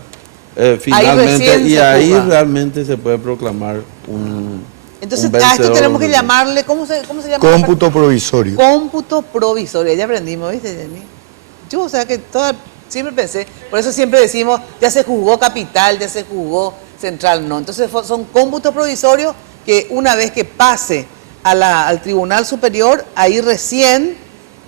finalmente, y ahí realmente se puede proclamar un Entonces, a esto tenemos que llamarle, ¿cómo se llama? Cómputo provisorio. Cómputo provisorio, ya aprendimos, ¿viste, Jenny? Yo, o sea, que siempre pensé, por eso siempre decimos, ya se juzgó Capital, ya se juzgó Central, no. Entonces, son cómputos provisorios que una vez que pase al Tribunal Superior, ahí recién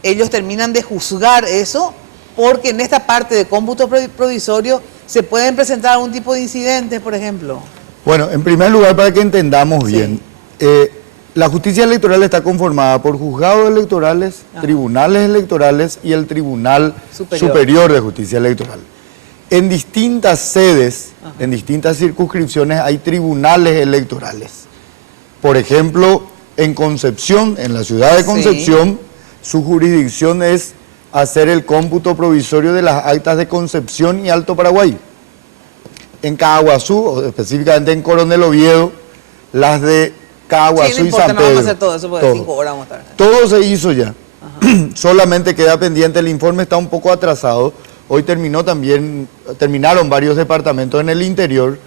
ellos terminan de juzgar eso, porque en esta parte de cómputo provisorio se pueden presentar algún tipo de incidentes, por ejemplo. Bueno, en primer lugar, para que entendamos bien, la justicia electoral está conformada por juzgados electorales, tribunales electorales y el Tribunal Superior de Justicia Electoral. En distintas sedes, en distintas circunscripciones, hay tribunales electorales. Por ejemplo, en Concepción, en la ciudad de Concepción, su jurisdicción es hacer el cómputo provisorio de las actas de Concepción y Alto Paraguay. En Caguazú, o específicamente en Coronel Oviedo, las de Caguazú y San Pedro. No vamos a hacer todo eso, porque 5 horas vamos a estar. Todo se hizo ya. Solamente queda pendiente, el informe está un poco atrasado. Hoy terminaron varios departamentos en el interior.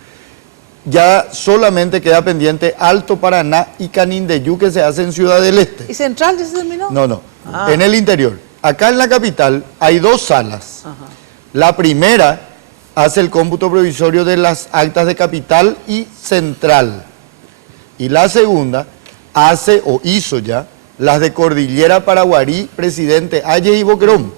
Ya solamente queda pendiente Alto Paraná y Canindeyú, que se hace en Ciudad del Este. ¿Y Central ya se terminó? No, en el interior. Acá en la capital hay 2 salas. La primera hace el cómputo provisorio de las actas de Capital y Central. Y la segunda hace o hizo ya las de Cordillera, Paraguarí, Presidente Ayes y Boquerón.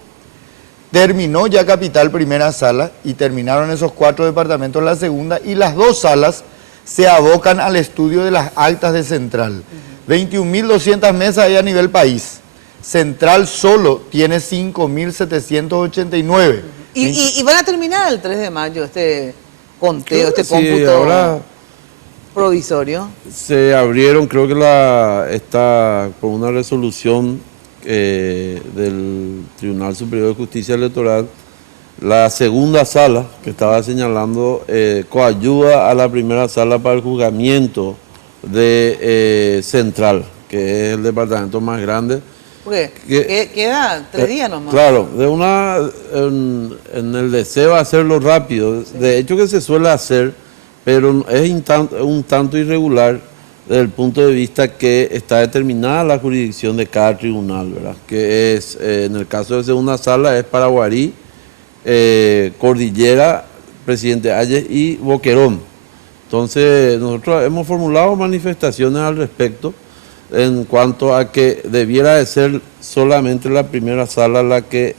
Terminó ya Capital primera sala y terminaron esos 4 departamentos la segunda, y las 2 salas se abocan al estudio de las actas de Central. 21.200 mesas hay a nivel país. Central solo tiene 5.789. ¿Y van a terminar el 3 de mayo este conteo, este cómputo provisorio? Se abrieron, creo que está por una resolución del Tribunal Superior de Justicia Electoral, la segunda sala que estaba señalando coayuda a la primera sala para el juzgamiento de Central, que es el departamento más grande. Porque queda 3 días nomás. Claro, en el deseo de hacerlo rápido, de hecho que se suele hacer, pero es un tanto irregular desde el punto de vista que está determinada la jurisdicción de cada tribunal, ¿verdad? Que es, en el caso de segunda sala, es Paraguarí, Cordillera, Presidente Ayes y Boquerón. Entonces, nosotros hemos formulado manifestaciones al respecto en cuanto a que debiera de ser solamente la primera sala la que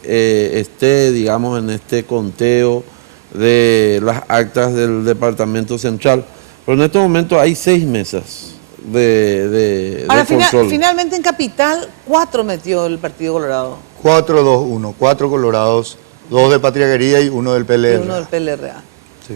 esté, digamos, en este conteo de las actas del Departamento Central. Pero en este momento hay 6 mesas de control. Finalmente en Capital, 4 metió el Partido Colorado. 4-2-1, 4 colorados, 2 de Patria Querida y 1 del PLRA. Y 1 del PLRA. Sí.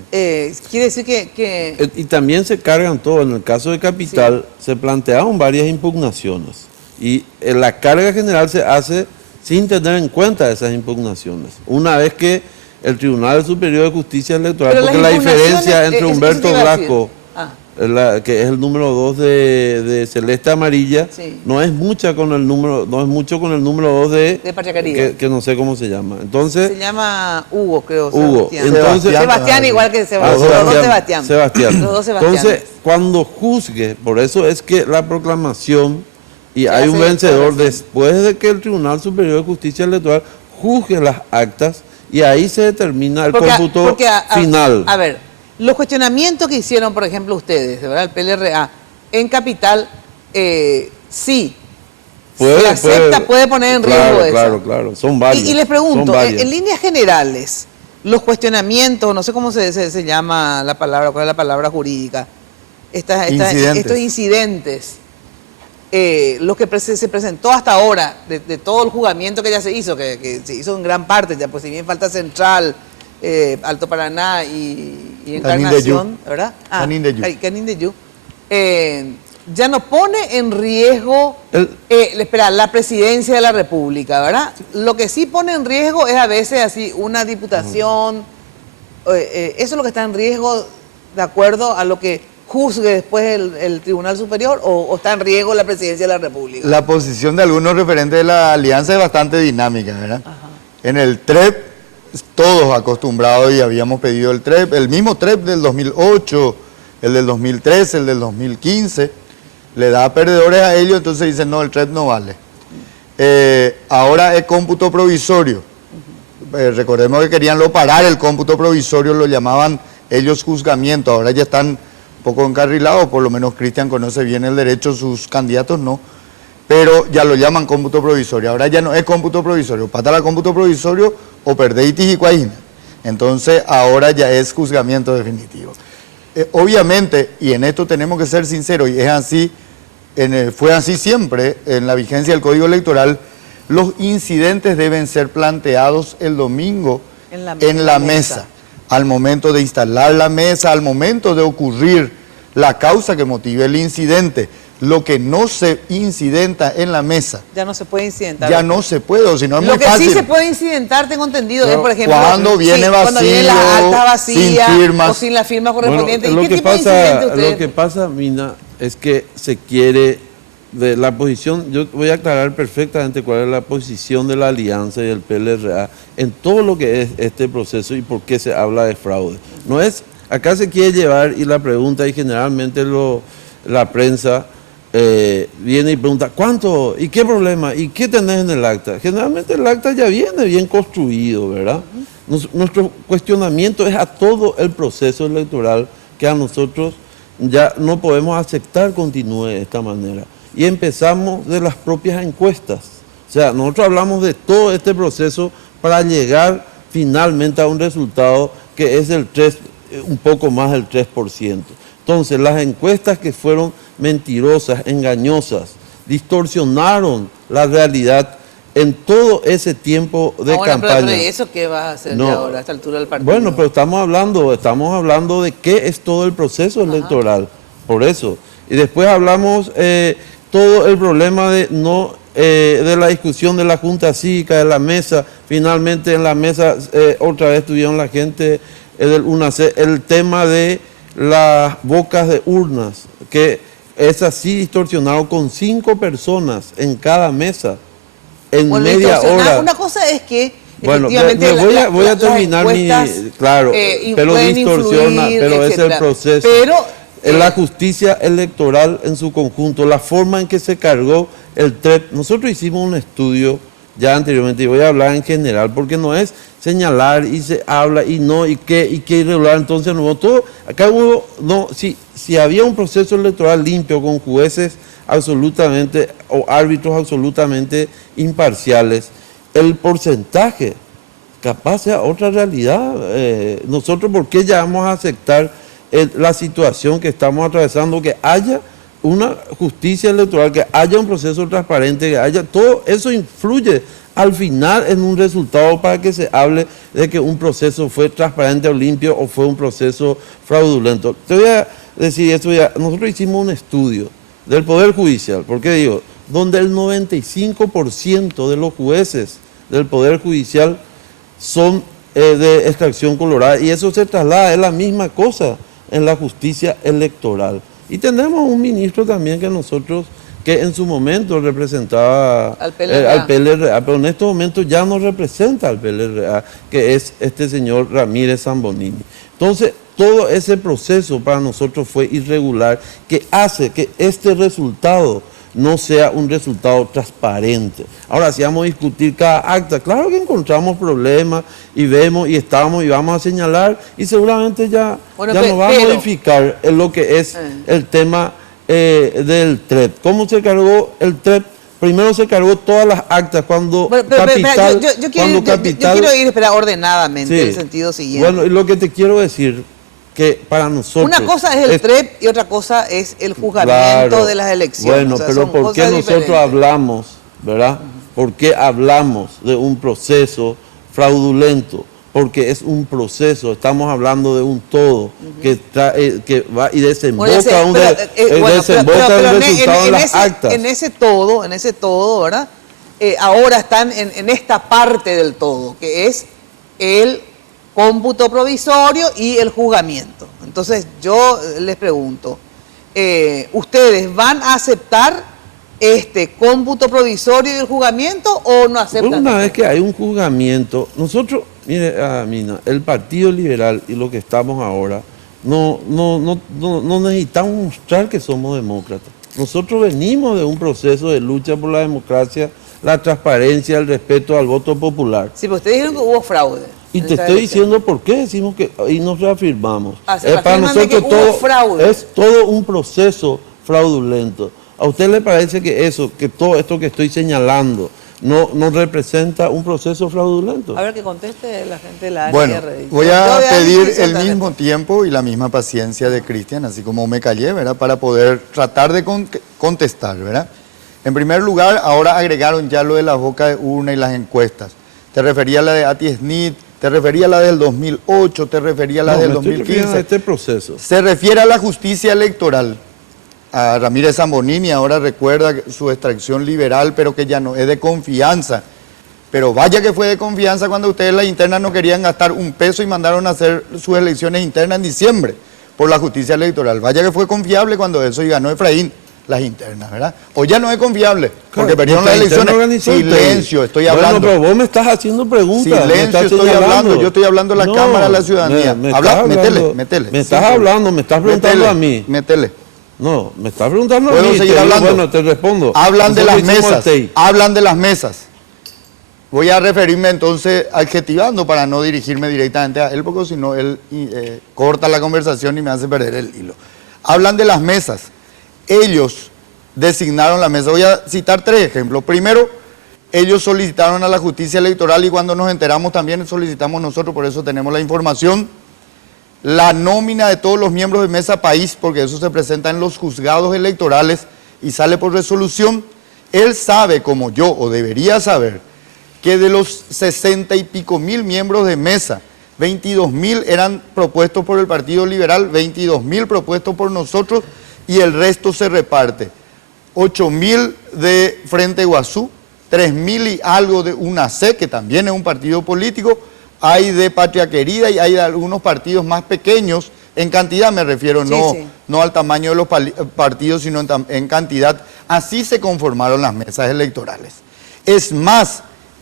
Quiere decir que... Y también se cargan todo. En el caso de Capital se plantearon varias impugnaciones y la carga general se hace sin tener en cuenta esas impugnaciones. Una vez que el Tribunal Superior de Justicia Electoral, porque la diferencia entre Humberto Blasco, que es el número 2 de Celeste Amarilla, no es mucha con el número, no es mucho con el número 2 de Patria Querida, que no sé cómo se llama. Entonces, se llama Hugo, creo. Hugo. Sebastián, igual que Sebastián. Los dos Sebastián. Los dos Sebastián. Entonces, cuando juzgue, por eso es que la proclamación y hay un vencedor después de que el Tribunal Superior de Justicia Electoral juzgue las actas y ahí se determina el cómputo final. A ver, los cuestionamientos que hicieron, por ejemplo, ustedes, ¿verdad? El PLRA, en Capital, sí, puede poner en riesgo eso. Claro, son varios. Y les pregunto, en líneas generales, los cuestionamientos, no sé cómo se llama la palabra, cuál es la palabra jurídica, estos incidentes, lo que se presentó hasta ahora, de todo el juzgamiento que ya se hizo, que se hizo en gran parte, ya pues si bien falta Central, Alto Paraná y Encarnación, ¿verdad? Canindeyú. Ya no pone en riesgo la presidencia de la República, ¿verdad? Lo que sí pone en riesgo es a veces así una diputación, eso es lo que está en riesgo de acuerdo a lo que juzgue después el Tribunal Superior, o está en riesgo la presidencia de la República. La posición de algunos referentes de la alianza es bastante dinámica, ¿verdad? Ajá. En el TREP, todos acostumbrados y habíamos pedido el TREP, el mismo TREP del 2008, el del 2013, el del 2015, le da perdedores a ellos, entonces dicen, no, el TREP no vale. Ahora es cómputo provisorio. Recordemos que querían parar el cómputo provisorio, lo llamaban ellos juzgamiento, ahora ya están un poco encarrilados, por lo menos Cristian conoce bien el derecho, sus candidatos no, pero ya lo llaman cómputo provisorio. Ahora ya no es cómputo provisorio, pata la cómputo provisorio o perdeitis y cuaína. Entonces ahora ya es juzgamiento definitivo. Obviamente, y en esto tenemos que ser sinceros, y es así, fue así siempre en la vigencia del Código Electoral, los incidentes deben ser planteados el domingo en la mesa. Al momento de instalar la mesa, al momento de ocurrir la causa que motive el incidente. Lo que no se incidenta en la mesa. Ya no se puede incidentar. Ya no se puede, o si no es muy fácil. Lo que sí se puede incidentar, tengo entendido, es por ejemplo... Cuando viene vacío, cuando viene la acta vacía, sin firmas. o sin la firma correspondiente. Bueno, ¿Y qué tipo de incidente usted? Lo que pasa, Mina, es que se quiere... de la posición, yo voy a aclarar perfectamente cuál es la posición de la Alianza y del PLRA en todo lo que es este proceso y por qué se habla de fraude. No es, acá se quiere llevar y la pregunta, y generalmente la prensa viene y pregunta, ¿cuánto? ¿Y qué problema? ¿Y qué tenés en el acta? Generalmente el acta ya viene bien construido, ¿verdad? Nuestro cuestionamiento es a todo el proceso electoral que a nosotros ya no podemos aceptar continúe de esta manera. Y empezamos de las propias encuestas. O sea, nosotros hablamos de todo este proceso para llegar finalmente a un resultado que es un poco más del 3%. Entonces, las encuestas que fueron mentirosas, engañosas, distorsionaron la realidad en todo ese tiempo de campaña. Pero ¿y eso qué va a hacer ya ahora a esta altura del partido? Bueno, pero estamos hablando de qué es todo el proceso electoral, por eso. Y después hablamos todo el problema de la discusión de la Junta Cívica, de la mesa. Finalmente en la mesa otra vez tuvieron la gente del UNAC, el tema de las bocas de urnas, que es así distorsionado con 5 personas en cada mesa, en media hora. Una cosa es que efectivamente voy a terminar claro, pero distorsiona, pero es el proceso. En la justicia electoral en su conjunto, la forma en que se cargó el TREP, nosotros hicimos un estudio ya anteriormente, y voy a hablar en general, porque no es señalar y se habla y no, y qué irregular, entonces no hubo todo. Acá hubo, no, si había un proceso electoral limpio con jueces absolutamente, o árbitros absolutamente imparciales, el porcentaje capaz sea otra realidad. Nosotros, ¿por qué ya vamos a aceptar la situación que estamos atravesando, que haya una justicia electoral, que haya un proceso transparente, que haya todo eso influye al final en un resultado para que se hable de que un proceso fue transparente o limpio o fue un proceso fraudulento? Te voy a decir esto ya. Nosotros hicimos un estudio del Poder Judicial, porque digo, donde el 95% de los jueces del Poder Judicial son de extracción colorada, y eso se traslada, es la misma cosa en la justicia electoral. Y tenemos un ministro también que en su momento representaba al PLRA, pero en estos momentos ya no representa al PLRA, que es este señor Ramírez Zambonini. Entonces, todo ese proceso para nosotros fue irregular, que hace que este resultado no sea un resultado transparente. Ahora, si vamos a discutir cada acta, claro que encontramos problemas y vemos y estamos y vamos a señalar, y seguramente ya nos va a modificar en lo que es el tema del TREP. ¿Cómo se cargó el TREP? Primero se cargó todas las actas cuando Capital... Yo quiero ir ordenadamente, en el sentido siguiente. Bueno, y lo que te quiero decir, que para nosotros... Una cosa es el TREP y otra cosa es el juzgamiento de las elecciones. Bueno, pero ¿por qué nosotros hablamos, verdad? ¿Por qué hablamos de un proceso fraudulento? Porque es un proceso, estamos hablando de un todo que va y desemboca un resultado en las actas. En ese todo, ¿verdad? Ahora están en esta parte del todo, que es el cómputo provisorio y el juzgamiento. Entonces yo les pregunto, ¿ustedes van a aceptar este cómputo provisorio y el juzgamiento o no aceptan? Una vez que hay un juzgamiento, nosotros, mire, Mina, el Partido Liberal y lo que estamos ahora, no necesitamos mostrar que somos demócratas. Nosotros venimos de un proceso de lucha por la democracia, la transparencia, el respeto al voto popular. Sí, pero ustedes dijeron que hubo fraude. Y te estoy diciendo por qué decimos que, y nos reafirmamos. Para nosotros es todo un proceso fraudulento. ¿A usted le parece que todo esto que estoy señalando no representa un proceso fraudulento? A ver, que conteste la gente de la Bueno, ARR. voy a pedir el mismo tiempo y la misma paciencia de Cristian, así como me callé, ¿verdad? Para poder tratar de contestar, ¿verdad? En primer lugar, ahora agregaron ya lo de la boca de urna y las encuestas. Te refería a la de Ati Snit, te refería a la del 2008, te refería a la del 2015. A este proceso. Se refiere a la justicia electoral. A Ramírez Zambonini ahora recuerda su extracción liberal, pero que ya no es de confianza. Pero vaya que fue de confianza cuando ustedes las internas no querían gastar un peso y mandaron a hacer sus elecciones internas en diciembre por la justicia electoral. Vaya que fue confiable cuando eso y ganó Efraín las internas, ¿verdad? O ya no es confiable, porque perdieron las elecciones. Silencio, estoy hablando. Bueno, pero vos me estás haciendo preguntas. Silencio, estoy hablando. Yo estoy hablando a la Cámara, a la ciudadanía. Métele. Me estás hablando, me estás preguntando a mí. Métele. No, me estás preguntando a mí. ¿Puedo seguir hablando? Bueno, te respondo. Hablan de las mesas. Voy a referirme entonces adjetivando para no dirigirme directamente a él, porque si no él corta la conversación y me hace perder el hilo. Hablan de las mesas. Ellos designaron la mesa. Voy a citar 3 ejemplos. Primero, ellos solicitaron a la justicia electoral y cuando nos enteramos también solicitamos nosotros, por eso tenemos la información, la nómina de todos los miembros de Mesa País, porque eso se presenta en los juzgados electorales y sale por resolución. Él sabe, como yo, o debería saber, que de los 60 y pico mil miembros de Mesa, 22.000 eran propuestos por el Partido Liberal, 22.000 propuestos por nosotros y el resto se reparte. 8.000 de Frente Guazú, 3.000 y algo de UNAC, que también es un partido político, hay de Patria Querida y hay de algunos partidos más pequeños, en cantidad me refiero, no al tamaño de los partidos, sino en cantidad. Así se conformaron las mesas electorales. Es más,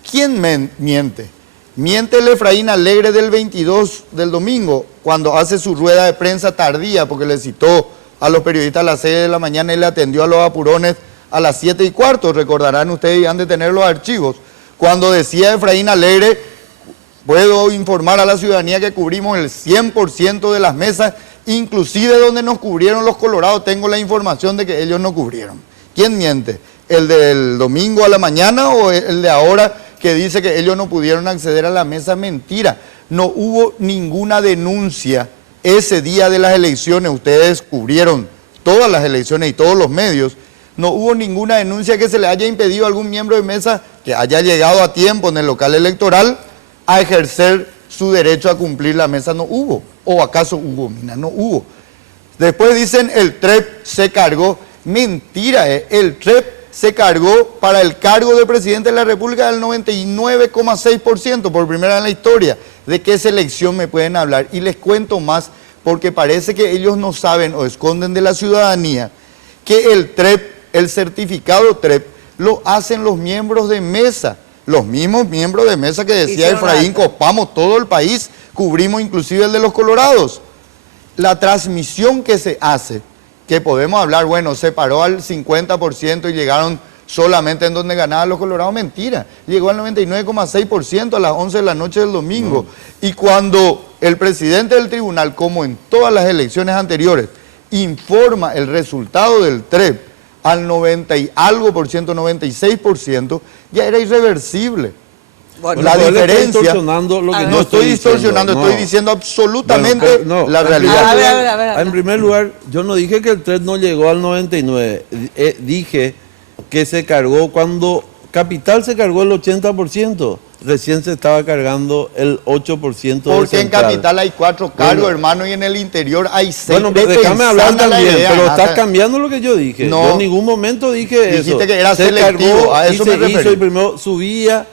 ¿quién miente? Miente el Efraín Alegre del 22 del domingo, cuando hace su rueda de prensa tardía, porque le citó a los periodistas a las 6 de la mañana y le atendió a los apurones a las 7:15. Recordarán ustedes y han de tener los archivos. Cuando decía Efraín Alegre, puedo informar a la ciudadanía que cubrimos el 100% de las mesas, inclusive donde nos cubrieron los colorados, tengo la información de que ellos no cubrieron. ¿Quién miente? ¿El del domingo a la mañana o el de ahora que dice que ellos no pudieron acceder a la mesa? Mentira. No hubo ninguna denuncia ese día de las elecciones. Ustedes cubrieron todas las elecciones y todos los medios. No hubo ninguna denuncia que se le haya impedido a algún miembro de mesa que haya llegado a tiempo en el local electoral a ejercer su derecho a cumplir la mesa. No hubo. ¿O acaso hubo, Mina? No hubo. Después dicen el TREP se cargó. Mentira, el TREP se cargó para el cargo de presidente de la República del 99,6%, por primera vez en la historia. ¿De qué selección me pueden hablar? Y les cuento más, porque parece que ellos no saben o esconden de la ciudadanía que el TREP, el certificado TREP, lo hacen los miembros de mesa. Los mismos miembros de mesa que decía Efraín, copamos todo el país, cubrimos inclusive el de los colorados. La transmisión que se hace, que podemos hablar, bueno, se paró al 50% y llegaron solamente en donde ganaban los colorados, mentira. Llegó al 99,6% a las 11 de la noche del domingo. Y cuando el presidente del tribunal, como en todas las elecciones anteriores, informa el resultado del TREP al 90 y algo por ciento, 96%, ya era irreversible. Bueno, la diferencia, no estoy distorsionando, estoy diciendo absolutamente la realidad. En primer lugar, yo no dije que el TREP no llegó al 99, dije que se cargó cuando Capital se cargó el 80%, recién se estaba cargando el 8% de Porque en Capital hay 4 cargos, hermano, y en el interior hay 6. Bueno, déjame hablar también, pero estás cambiando lo que yo dije. No, yo en ningún momento dije eso. Dijiste que era selectivo, a eso me referí. Hizo y primero subía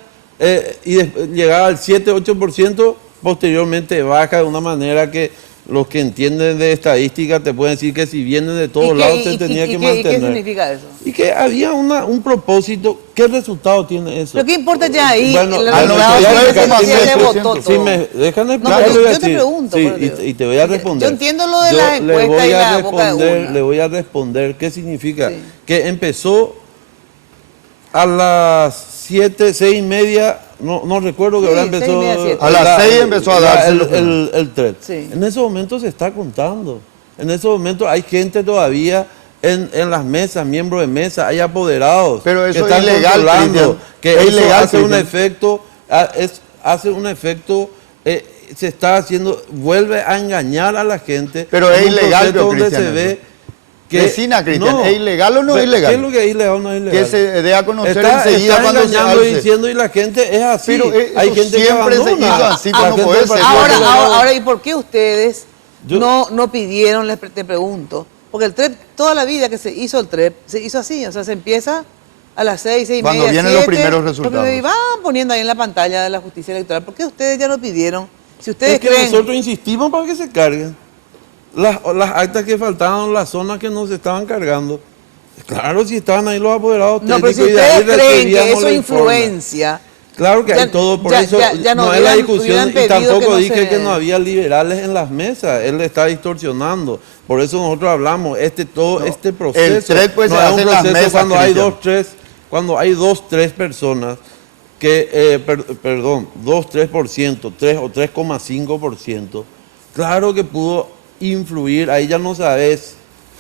y llegaba al 7-8%, posteriormente baja de una manera que los que entienden de estadística te pueden decir que si vienen de todos lados te tenía que mantener. ¿Y qué significa eso? Y que había un propósito. ¿Qué resultado tiene eso? ¿Pero qué importa ya ahí? Bueno, si me dejan explicar, yo te pregunto. Y te voy a responder. Yo entiendo lo de las encuestas y la boca de urna. Le voy a responder qué significa. Sí. Que empezó a las 7, 6 y media, no recuerdo que ahora empezó. A las 6 empezó a darse el TREP. Sí. En esos momentos se está contando. En esos momentos hay gente todavía en las mesas, miembros de mesa, hay apoderados. Pero eso que están es ilegal, controlando, que es eso ilegal, hace un efecto, se está haciendo, vuelve a engañar a la gente. Pero es ilegal, donde se ve que Cristian, ¿es ilegal o no es ilegal? ¿Qué es lo que es ilegal o no es ilegal? Que se dé a conocer enseguida cuando se alce. Diciendo y la gente es así. Pero hay gente siempre que se hizo así, no puede ser. Ahora, ¿y por qué ustedes no pidieron, te pregunto? Porque el TREP, toda la vida que se hizo el TREP, se hizo así, o sea, se empieza a las 6, 6 y media, cuando vienen 7, los primeros resultados. Y van poniendo ahí en la pantalla de la justicia electoral. ¿Por qué ustedes ya no pidieron? Si ustedes es que creen... nosotros insistimos para que se carguen. Las actas que faltaban, las zonas que no se estaban cargando. Claro, si estaban ahí los apoderados técnicos. No, pero si ustedes creen que eso influencia... Claro que hay todo, por eso no es la discusión y tampoco dije que no había liberales en las mesas, él le está distorsionando. Por eso nosotros hablamos, este proceso, el TREP pues no se es hace un en las proceso mesas, cuando hay 2-3 personas que, 2-3%, 3 o 3,5%, claro que pudo influir, ahí ya no sabes,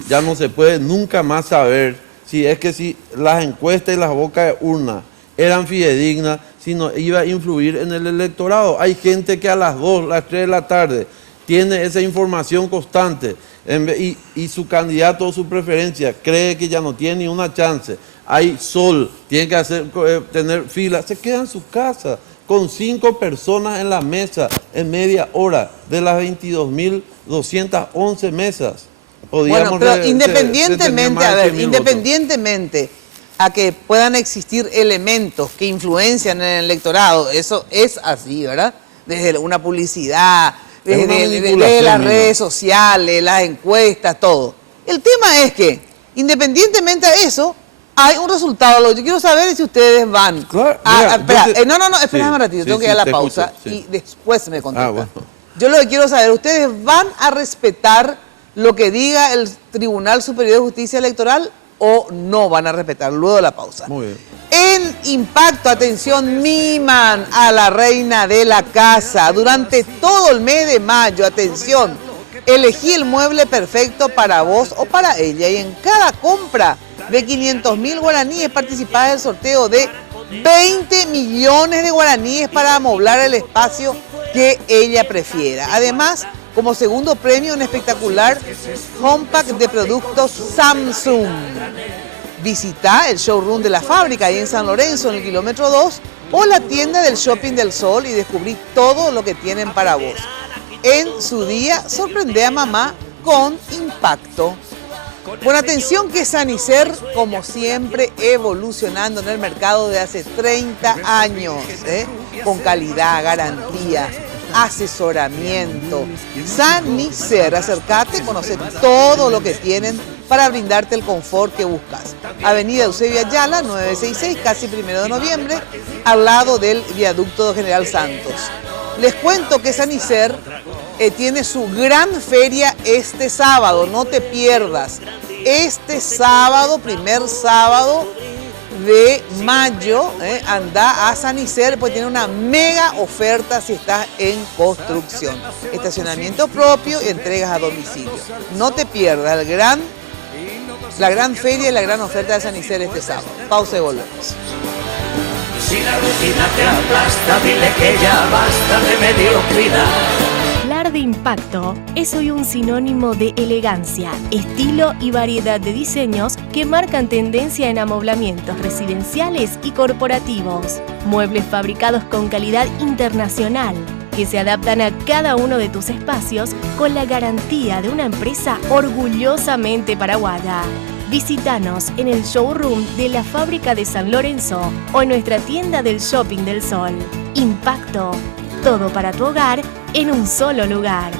ya no se puede nunca más saber si es que si las encuestas y las bocas de urna eran fidedignas, sino iba a influir en el electorado. Hay gente que a las 2, las 3 de la tarde tiene esa información constante y su candidato o su preferencia cree que ya no tiene ni una chance. Hay sol, tiene que tener fila, se queda en su casa con 5 personas en la mesa en media hora de las 22.211 mesas. Bueno, pero independientemente a que puedan existir elementos que influencian en el electorado, eso es así, ¿verdad? Desde una publicidad, desde las redes sociales, las encuestas, todo. El tema es que, independientemente de eso, hay un resultado. Lo que yo quiero saber es si ustedes van espera un ratito, tengo que ir a la pausa y después me contestan. Bueno. Yo lo que quiero saber, ¿ustedes van a respetar lo que diga el Tribunal Superior de Justicia Electoral o no van a respetar luego de la pausa? Muy bien. En En Impacto, atención, miman a la reina de la casa durante todo el mes de mayo. Atención, elegí el mueble perfecto para vos o para ella y en cada compra de 500.000 guaraníes participás del sorteo de 20 millones de guaraníes para amoblar el espacio que ella prefiera. Además, como segundo premio, un espectacular home pack de productos Samsung. Visita el showroom de la fábrica ahí en San Lorenzo, en el kilómetro 2, o la tienda del Shopping del Sol y descubrí todo lo que tienen para vos. En su día, sorprende a mamá con Impacto. Bueno, atención que Sanicer, como siempre, evolucionando en el mercado de hace 30 años, con calidad, garantía, asesoramiento. Sanicer, acércate, conoce todo lo que tienen para brindarte el confort que buscas. Avenida Eusebio Ayala, 966, casi 1 de noviembre, al lado del viaducto General Santos. Les cuento que Sanicer tiene su gran feria este sábado, no te pierdas. Este sábado, primer sábado de mayo, anda a Sanicer, pues tiene una mega oferta si estás en construcción. Estacionamiento propio y entregas a domicilio. No te pierdas la gran feria y la gran oferta de Sanicer este sábado. Pausa y volvemos. Si la rutina te aplasta, dile que ya basta de mediocridad. Hablar de Impacto es hoy un sinónimo de elegancia, estilo y variedad de diseños que marcan tendencia en amoblamientos residenciales y corporativos. Muebles fabricados con calidad internacional que se adaptan a cada uno de tus espacios con la garantía de una empresa orgullosamente paraguaya. Visítanos en el showroom de la fábrica de San Lorenzo o en nuestra tienda del Shopping del Sol. Impacto, todo para tu hogar en un solo lugar.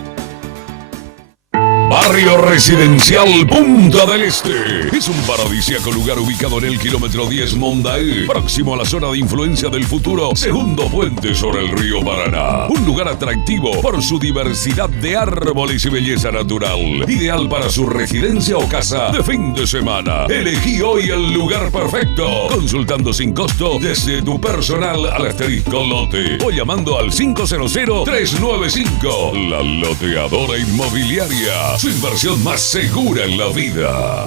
Barrio Residencial Punta del Este. Es un paradisíaco lugar ubicado en el kilómetro 10 Mondaé, próximo a la zona de influencia del futuro segundo puente sobre el río Paraná. Un lugar atractivo por su diversidad de árboles y belleza natural. Ideal para su residencia o casa de fin de semana. Elegí hoy el lugar perfecto. Consultando sin costo desde tu personal al asterisco lote o llamando al 500-395. La Loteadora Inmobiliaria. Su inversión más segura en la vida.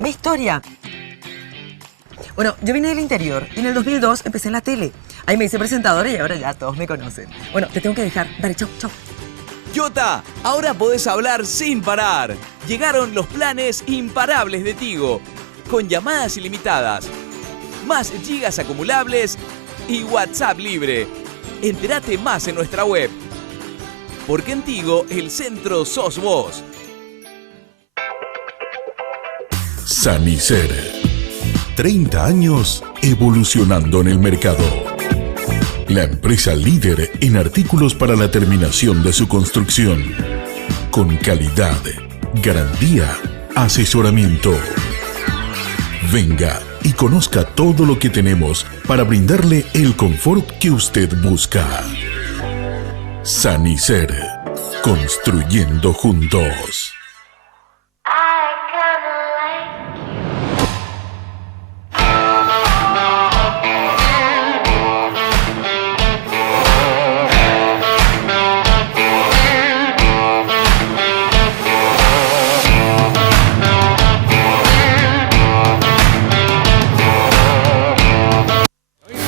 Mi historia. Bueno, yo vine del interior y en el 2002 empecé en la tele. Ahí me hice presentadora y ahora ya todos me conocen. Bueno, te tengo que dejar. Dale, chau, chau. Yota, ahora podés hablar sin parar. Llegaron los planes imparables de Tigo, con llamadas ilimitadas, más gigas acumulables y WhatsApp libre. Entérate más en nuestra web. Porque en Tigo, el centro sos vos. Sanicer. 30 años evolucionando en el mercado. La empresa líder en artículos para la terminación de su construcción. Con calidad, garantía, asesoramiento. Venga y conozca todo lo que tenemos para brindarle el confort que usted busca. Sanicer, construyendo juntos.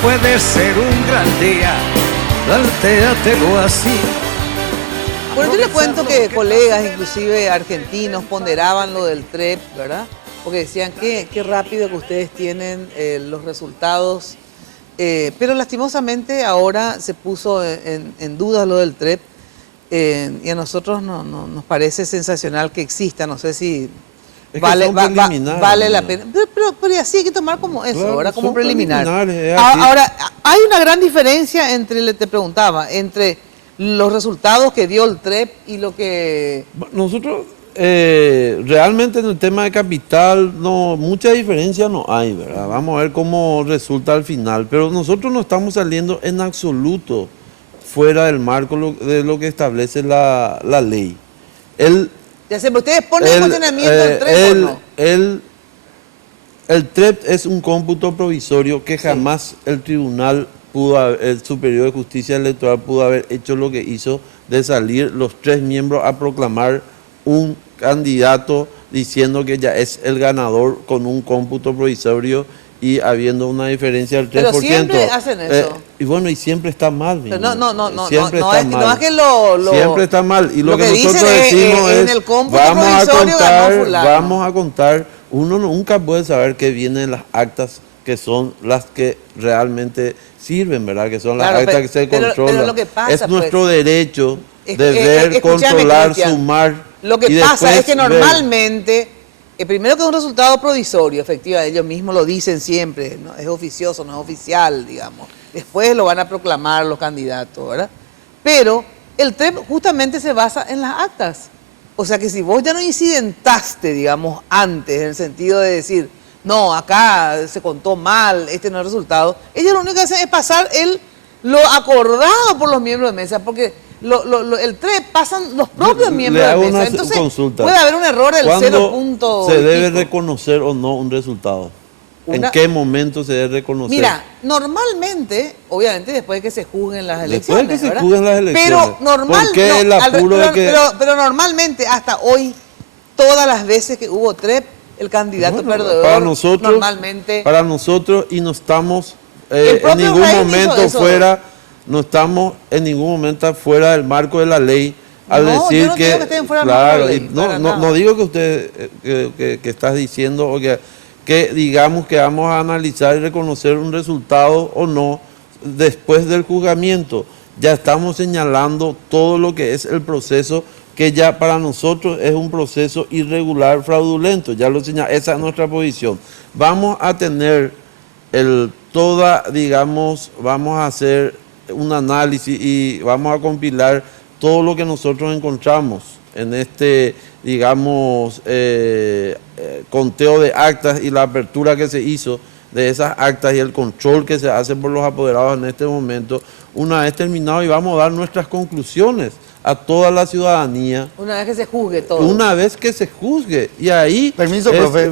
Puede ser un gran día, plantéatelo así. Bueno, yo les cuento que colegas, inclusive argentinos, ponderaban lo del TREP, ¿verdad? Porque decían qué rápido que ustedes tienen los resultados. Pero lastimosamente ahora se puso en duda lo del TREP y a nosotros nos parece sensacional que exista. No sé si vale la pena. Pero así hay que tomar como eso, claro, ahora como preliminar. Ahora, hay una gran diferencia te preguntaba, entre los resultados que dio el TREP y lo que... Nosotros realmente en el tema de capital mucha diferencia no hay, ¿verdad? Vamos a ver cómo resulta al final, pero nosotros no estamos saliendo en absoluto fuera del marco de lo que establece la ley. ¿Ustedes ponen en funcionamiento el TREP o no? El TREP es un cómputo provisorio que jamás el tribunal el Superior de Justicia Electoral pudo haber hecho lo que hizo de salir los 3 miembros a proclamar un candidato diciendo que ya es el ganador con un cómputo provisorio y habiendo una diferencia del 3%. Pero siempre hacen eso. Y bueno, y siempre está mal. Pero no Siempre es está que siempre está mal. Y lo que nosotros dicen decimos en es, el cómputo provisorio ganó fulano. vamos a contar, uno nunca puede saber qué vienen las actas que son las que realmente sirven, ¿verdad? Que son las actas que se controlan. Pero lo que pasa, es nuestro derecho de ver, controlar, Cristian, sumar. Lo que pasa es que normalmente, primero que es un resultado provisorio, efectivamente, ellos mismos lo dicen siempre, ¿no? Es oficioso, no es oficial, digamos. Después lo van a proclamar los candidatos, ¿verdad? Pero el TREP justamente se basa en las actas. O sea que si vos ya no incidentaste, digamos, antes, en el sentido de decir, no, acá se contó mal, este no es el resultado, ellos lo único que hacen es pasar lo acordado por los miembros de mesa, porque el TREP pasan los propios miembros de mesa. Entonces puede haber un error del 0. ¿Se debe reconocer o no un resultado? ¿En qué momento se debe reconocer? Mira, normalmente, obviamente después de que se juzguen las elecciones, después de que se juzguen las elecciones. Pero normal, ¿por qué el apuro de que... pero normalmente hasta hoy, todas las veces que hubo TREP, el candidato perdedor para nosotros, normalmente... Para nosotros, y no estamos en ningún momento fuera, no estamos en ningún momento fuera del marco de la ley, al decir yo no digo que estén fuera claro, del marco de la ley, no digo que usted que estás diciendo o que digamos que vamos a analizar y reconocer un resultado o no después del juzgamiento. Ya estamos señalando todo lo que es el proceso, que ya para nosotros es un proceso irregular, fraudulento, ya lo señala, esa es nuestra posición. Vamos a tener vamos a hacer un análisis y vamos a compilar todo lo que nosotros encontramos en este, digamos, conteo de actas y la apertura que se hizo de esas actas y el control que se hace por los apoderados en este momento, una vez terminado, y vamos a dar nuestras conclusiones a toda la ciudadanía. Una vez que se juzgue todo. Una vez que se juzgue. Y ahí... Permiso, profe.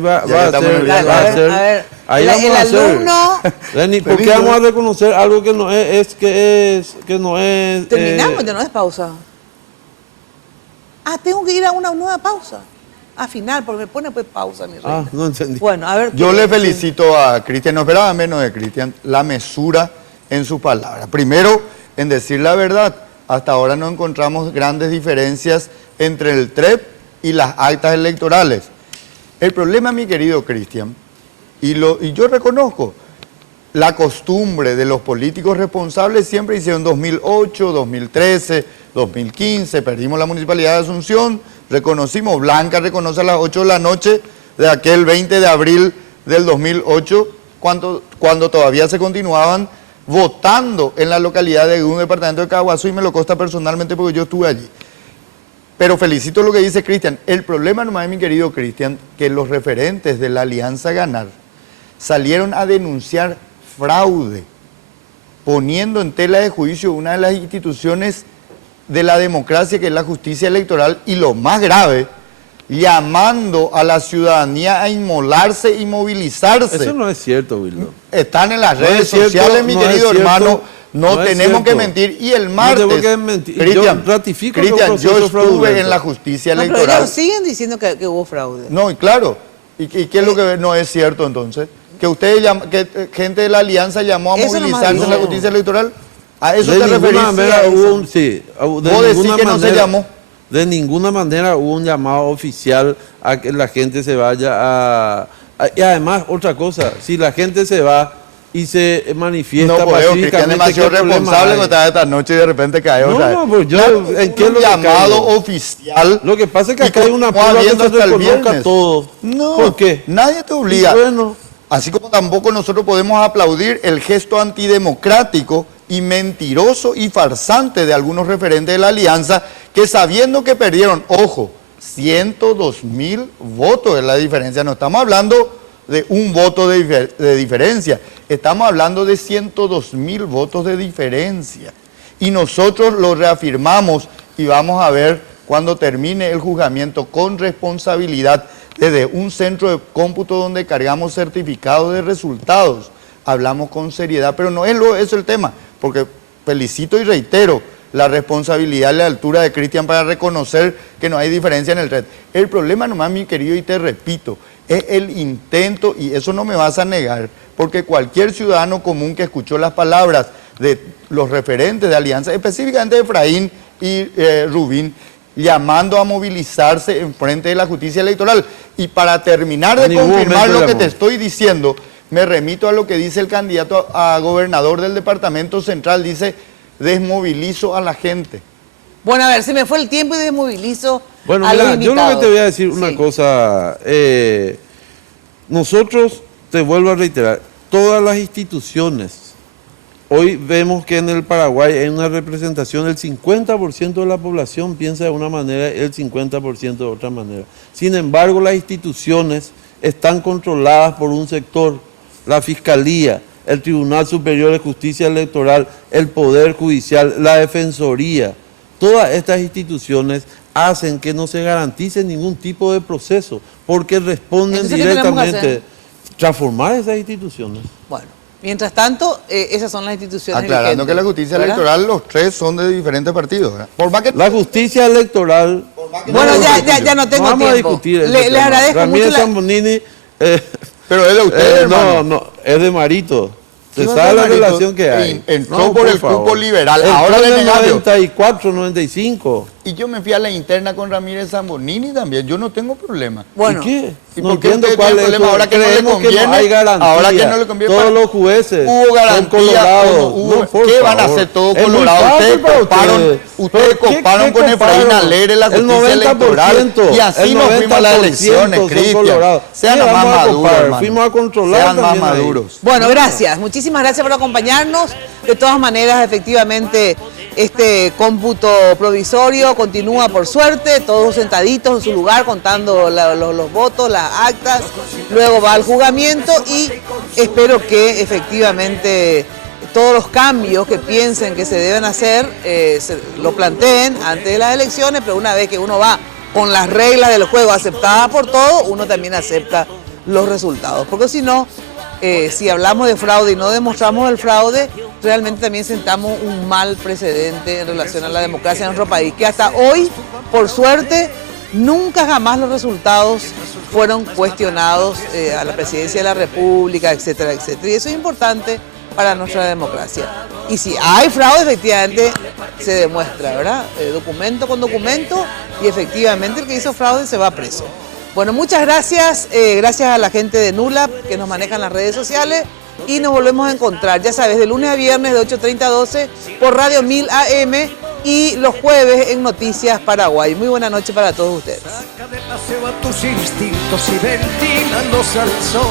Ahí vamos a hacer. Lenny, ¿por qué vamos a reconocer algo que no es? Terminamos, ya no es pausa. Tengo que ir a una nueva pausa. A final, porque me pone pues pausa, mi reina. No entendí. Bueno, a ver. Yo le felicito a Cristian, no esperaba menos de Cristian, la mesura en sus palabras. Primero, en decir la verdad, hasta ahora no encontramos grandes diferencias entre el TREP y las actas electorales. El problema, mi querido Cristian, y yo reconozco, la costumbre de los políticos responsables siempre hicieron 2008, 2013, 2015, perdimos la Municipalidad de Asunción, reconocimos, Blanca reconoce a las 8 de la noche de aquel 20 de abril del 2008, cuando todavía se continuaban votando en la localidad de un departamento de Caguazú, y me lo consta personalmente porque yo estuve allí. Pero felicito lo que dice Cristian. El problema nomás, mi querido Cristian, que los referentes de la Alianza Ganar salieron a denunciar fraude, poniendo en tela de juicio una de las instituciones de la democracia, que es la justicia electoral, y lo más grave, llamando a la ciudadanía a inmolarse y movilizarse. Eso no es cierto, Wildo. Están en las redes sociales, mi querido hermano, no tenemos que mentir. Y el martes, Cristian, ratifico Cristian, yo estuve en la justicia electoral. Pero ellos siguen diciendo que hubo fraude. No, y claro. ¿Y qué es lo que no es cierto entonces? Que ustedes que gente de la Alianza llamó a movilizarse en la justicia electoral. ¿A eso te referís? ¿Vos decís que no se llamó? De ninguna manera hubo un llamado oficial a que la gente se vaya y además, otra cosa, si la gente se va y se manifiesta pacíficamente... No, es demasiado responsable que estaba esta noche y de repente cayó. Pues yo... ¿en qué es lo que llamado oficial? Lo que pasa es que acá hay una prueba que se reconozca todo. No, ¿por qué? Nadie te obliga. Bueno, así como tampoco nosotros podemos aplaudir el gesto antidemocrático y mentiroso y farsante de algunos referentes de la Alianza, que sabiendo que perdieron, ojo, 102.000 votos es la diferencia. No estamos hablando de un voto de diferencia, estamos hablando de 102.000 votos de diferencia. Y nosotros lo reafirmamos y vamos a ver cuando termine el juzgamiento con responsabilidad desde un centro de cómputo donde cargamos certificados de resultados, hablamos con seriedad, pero no es eso el tema, porque felicito y reitero la responsabilidad y la altura de Cristian para reconocer que no hay diferencia en el red. El problema nomás, mi querido, y te repito, es el intento, y eso no me vas a negar, porque cualquier ciudadano común que escuchó las palabras de los referentes de Alianza, específicamente de Efraín y Rubín, llamando a movilizarse en frente de la justicia electoral. Y para terminar de confirmar lo que te estoy diciendo, me remito a lo que dice el candidato a gobernador del Departamento Central, dice, desmovilizo a la gente. Bueno, a ver, se me fue el tiempo y desmovilizo bueno, a mira, los invitados. yo lo que te voy a decir una cosa, nosotros, te vuelvo a reiterar, todas las instituciones, hoy vemos que en el Paraguay hay una representación, el 50% de la población piensa de una manera, el 50% de otra manera. Sin embargo, las instituciones están controladas por un sector, la Fiscalía, el Tribunal Superior de Justicia Electoral, el Poder Judicial, la Defensoría. Todas estas instituciones hacen que no se garantice ningún tipo de proceso, porque responden directamente a transformar esas instituciones. Bueno, mientras tanto, esas son las instituciones aclarando que la justicia electoral, los tres son de diferentes partidos, ¿verdad? Por más que la justicia electoral... Bueno, ya no tengo vamos tiempo. A discutir les agradezco Ramírez mucho Zambonini, pero es de ustedes, hermano. No, es de Marito. Se No, sabe la Marito, relación que hay. Entró por el cupo liberal. Entró Ahora en le el negamos. 94, 95. Y yo me fui a la interna con Ramírez Zambonini también. Yo no tengo problema. Bueno, ¿y qué? ¿Y no por qué entiendo usted cuál tiene es problema? Ahora que no le conviene. Que no hay garantía. Ahora que no le conviene. Todos los jueces hubo garantía. son colorados. Hubo, No, ¿qué van a favor. hacer todos Es muy colorados? fácil para Ustedes coparon con Efraín Alegre la justicia electoral. Y así nos fuimos a las elecciones, Cristian. Sean más maduros, hermano. Fuimos a controlar. Sean más también ahí. maduros. Bueno, gracias. Muchísimas gracias por acompañarnos. De todas maneras, efectivamente, este cómputo provisorio continúa por suerte, todos sentaditos en su lugar contando los votos, las actas, luego va al juzgamiento y espero que efectivamente todos los cambios que piensen que se deben hacer lo planteen antes de las elecciones, pero una vez que uno va con las reglas del juego aceptadas por todos, uno también acepta los resultados, porque si no, si hablamos de fraude y no demostramos el fraude, realmente también sentamos un mal precedente en relación a la democracia en nuestro país, que hasta hoy, por suerte, nunca jamás los resultados fueron cuestionados a la presidencia de la República, etcétera, etcétera. Y eso es importante para nuestra democracia. Y si hay fraude, efectivamente se demuestra, ¿verdad? Documento con documento, y efectivamente el que hizo fraude se va preso. Bueno, muchas gracias, gracias a la gente de NULAP que nos manejan las redes sociales y nos volvemos a encontrar, ya sabes, de lunes a viernes de 8:30 a 12 por Radio 1000 AM y los jueves en Noticias Paraguay. Muy buena noche para todos ustedes. Saca de paseo a tus instintos y ventílalos al sol.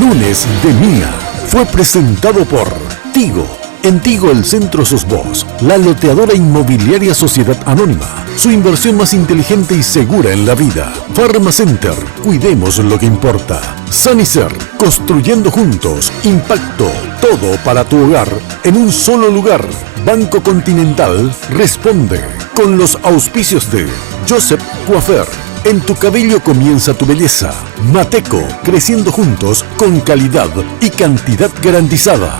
Lunes de Mina fue presentado por Tigo. En Tigo el centro sos vos, la loteadora inmobiliaria Sociedad Anónima. Su inversión más inteligente y segura en la vida. Farmacenter, cuidemos lo que importa. Sanicer, construyendo juntos. Impacto, todo para tu hogar en un solo lugar. Banco Continental responde con los auspicios de Joseph Coiffeur. En tu cabello comienza tu belleza. Mateco, creciendo juntos con calidad y cantidad garantizada.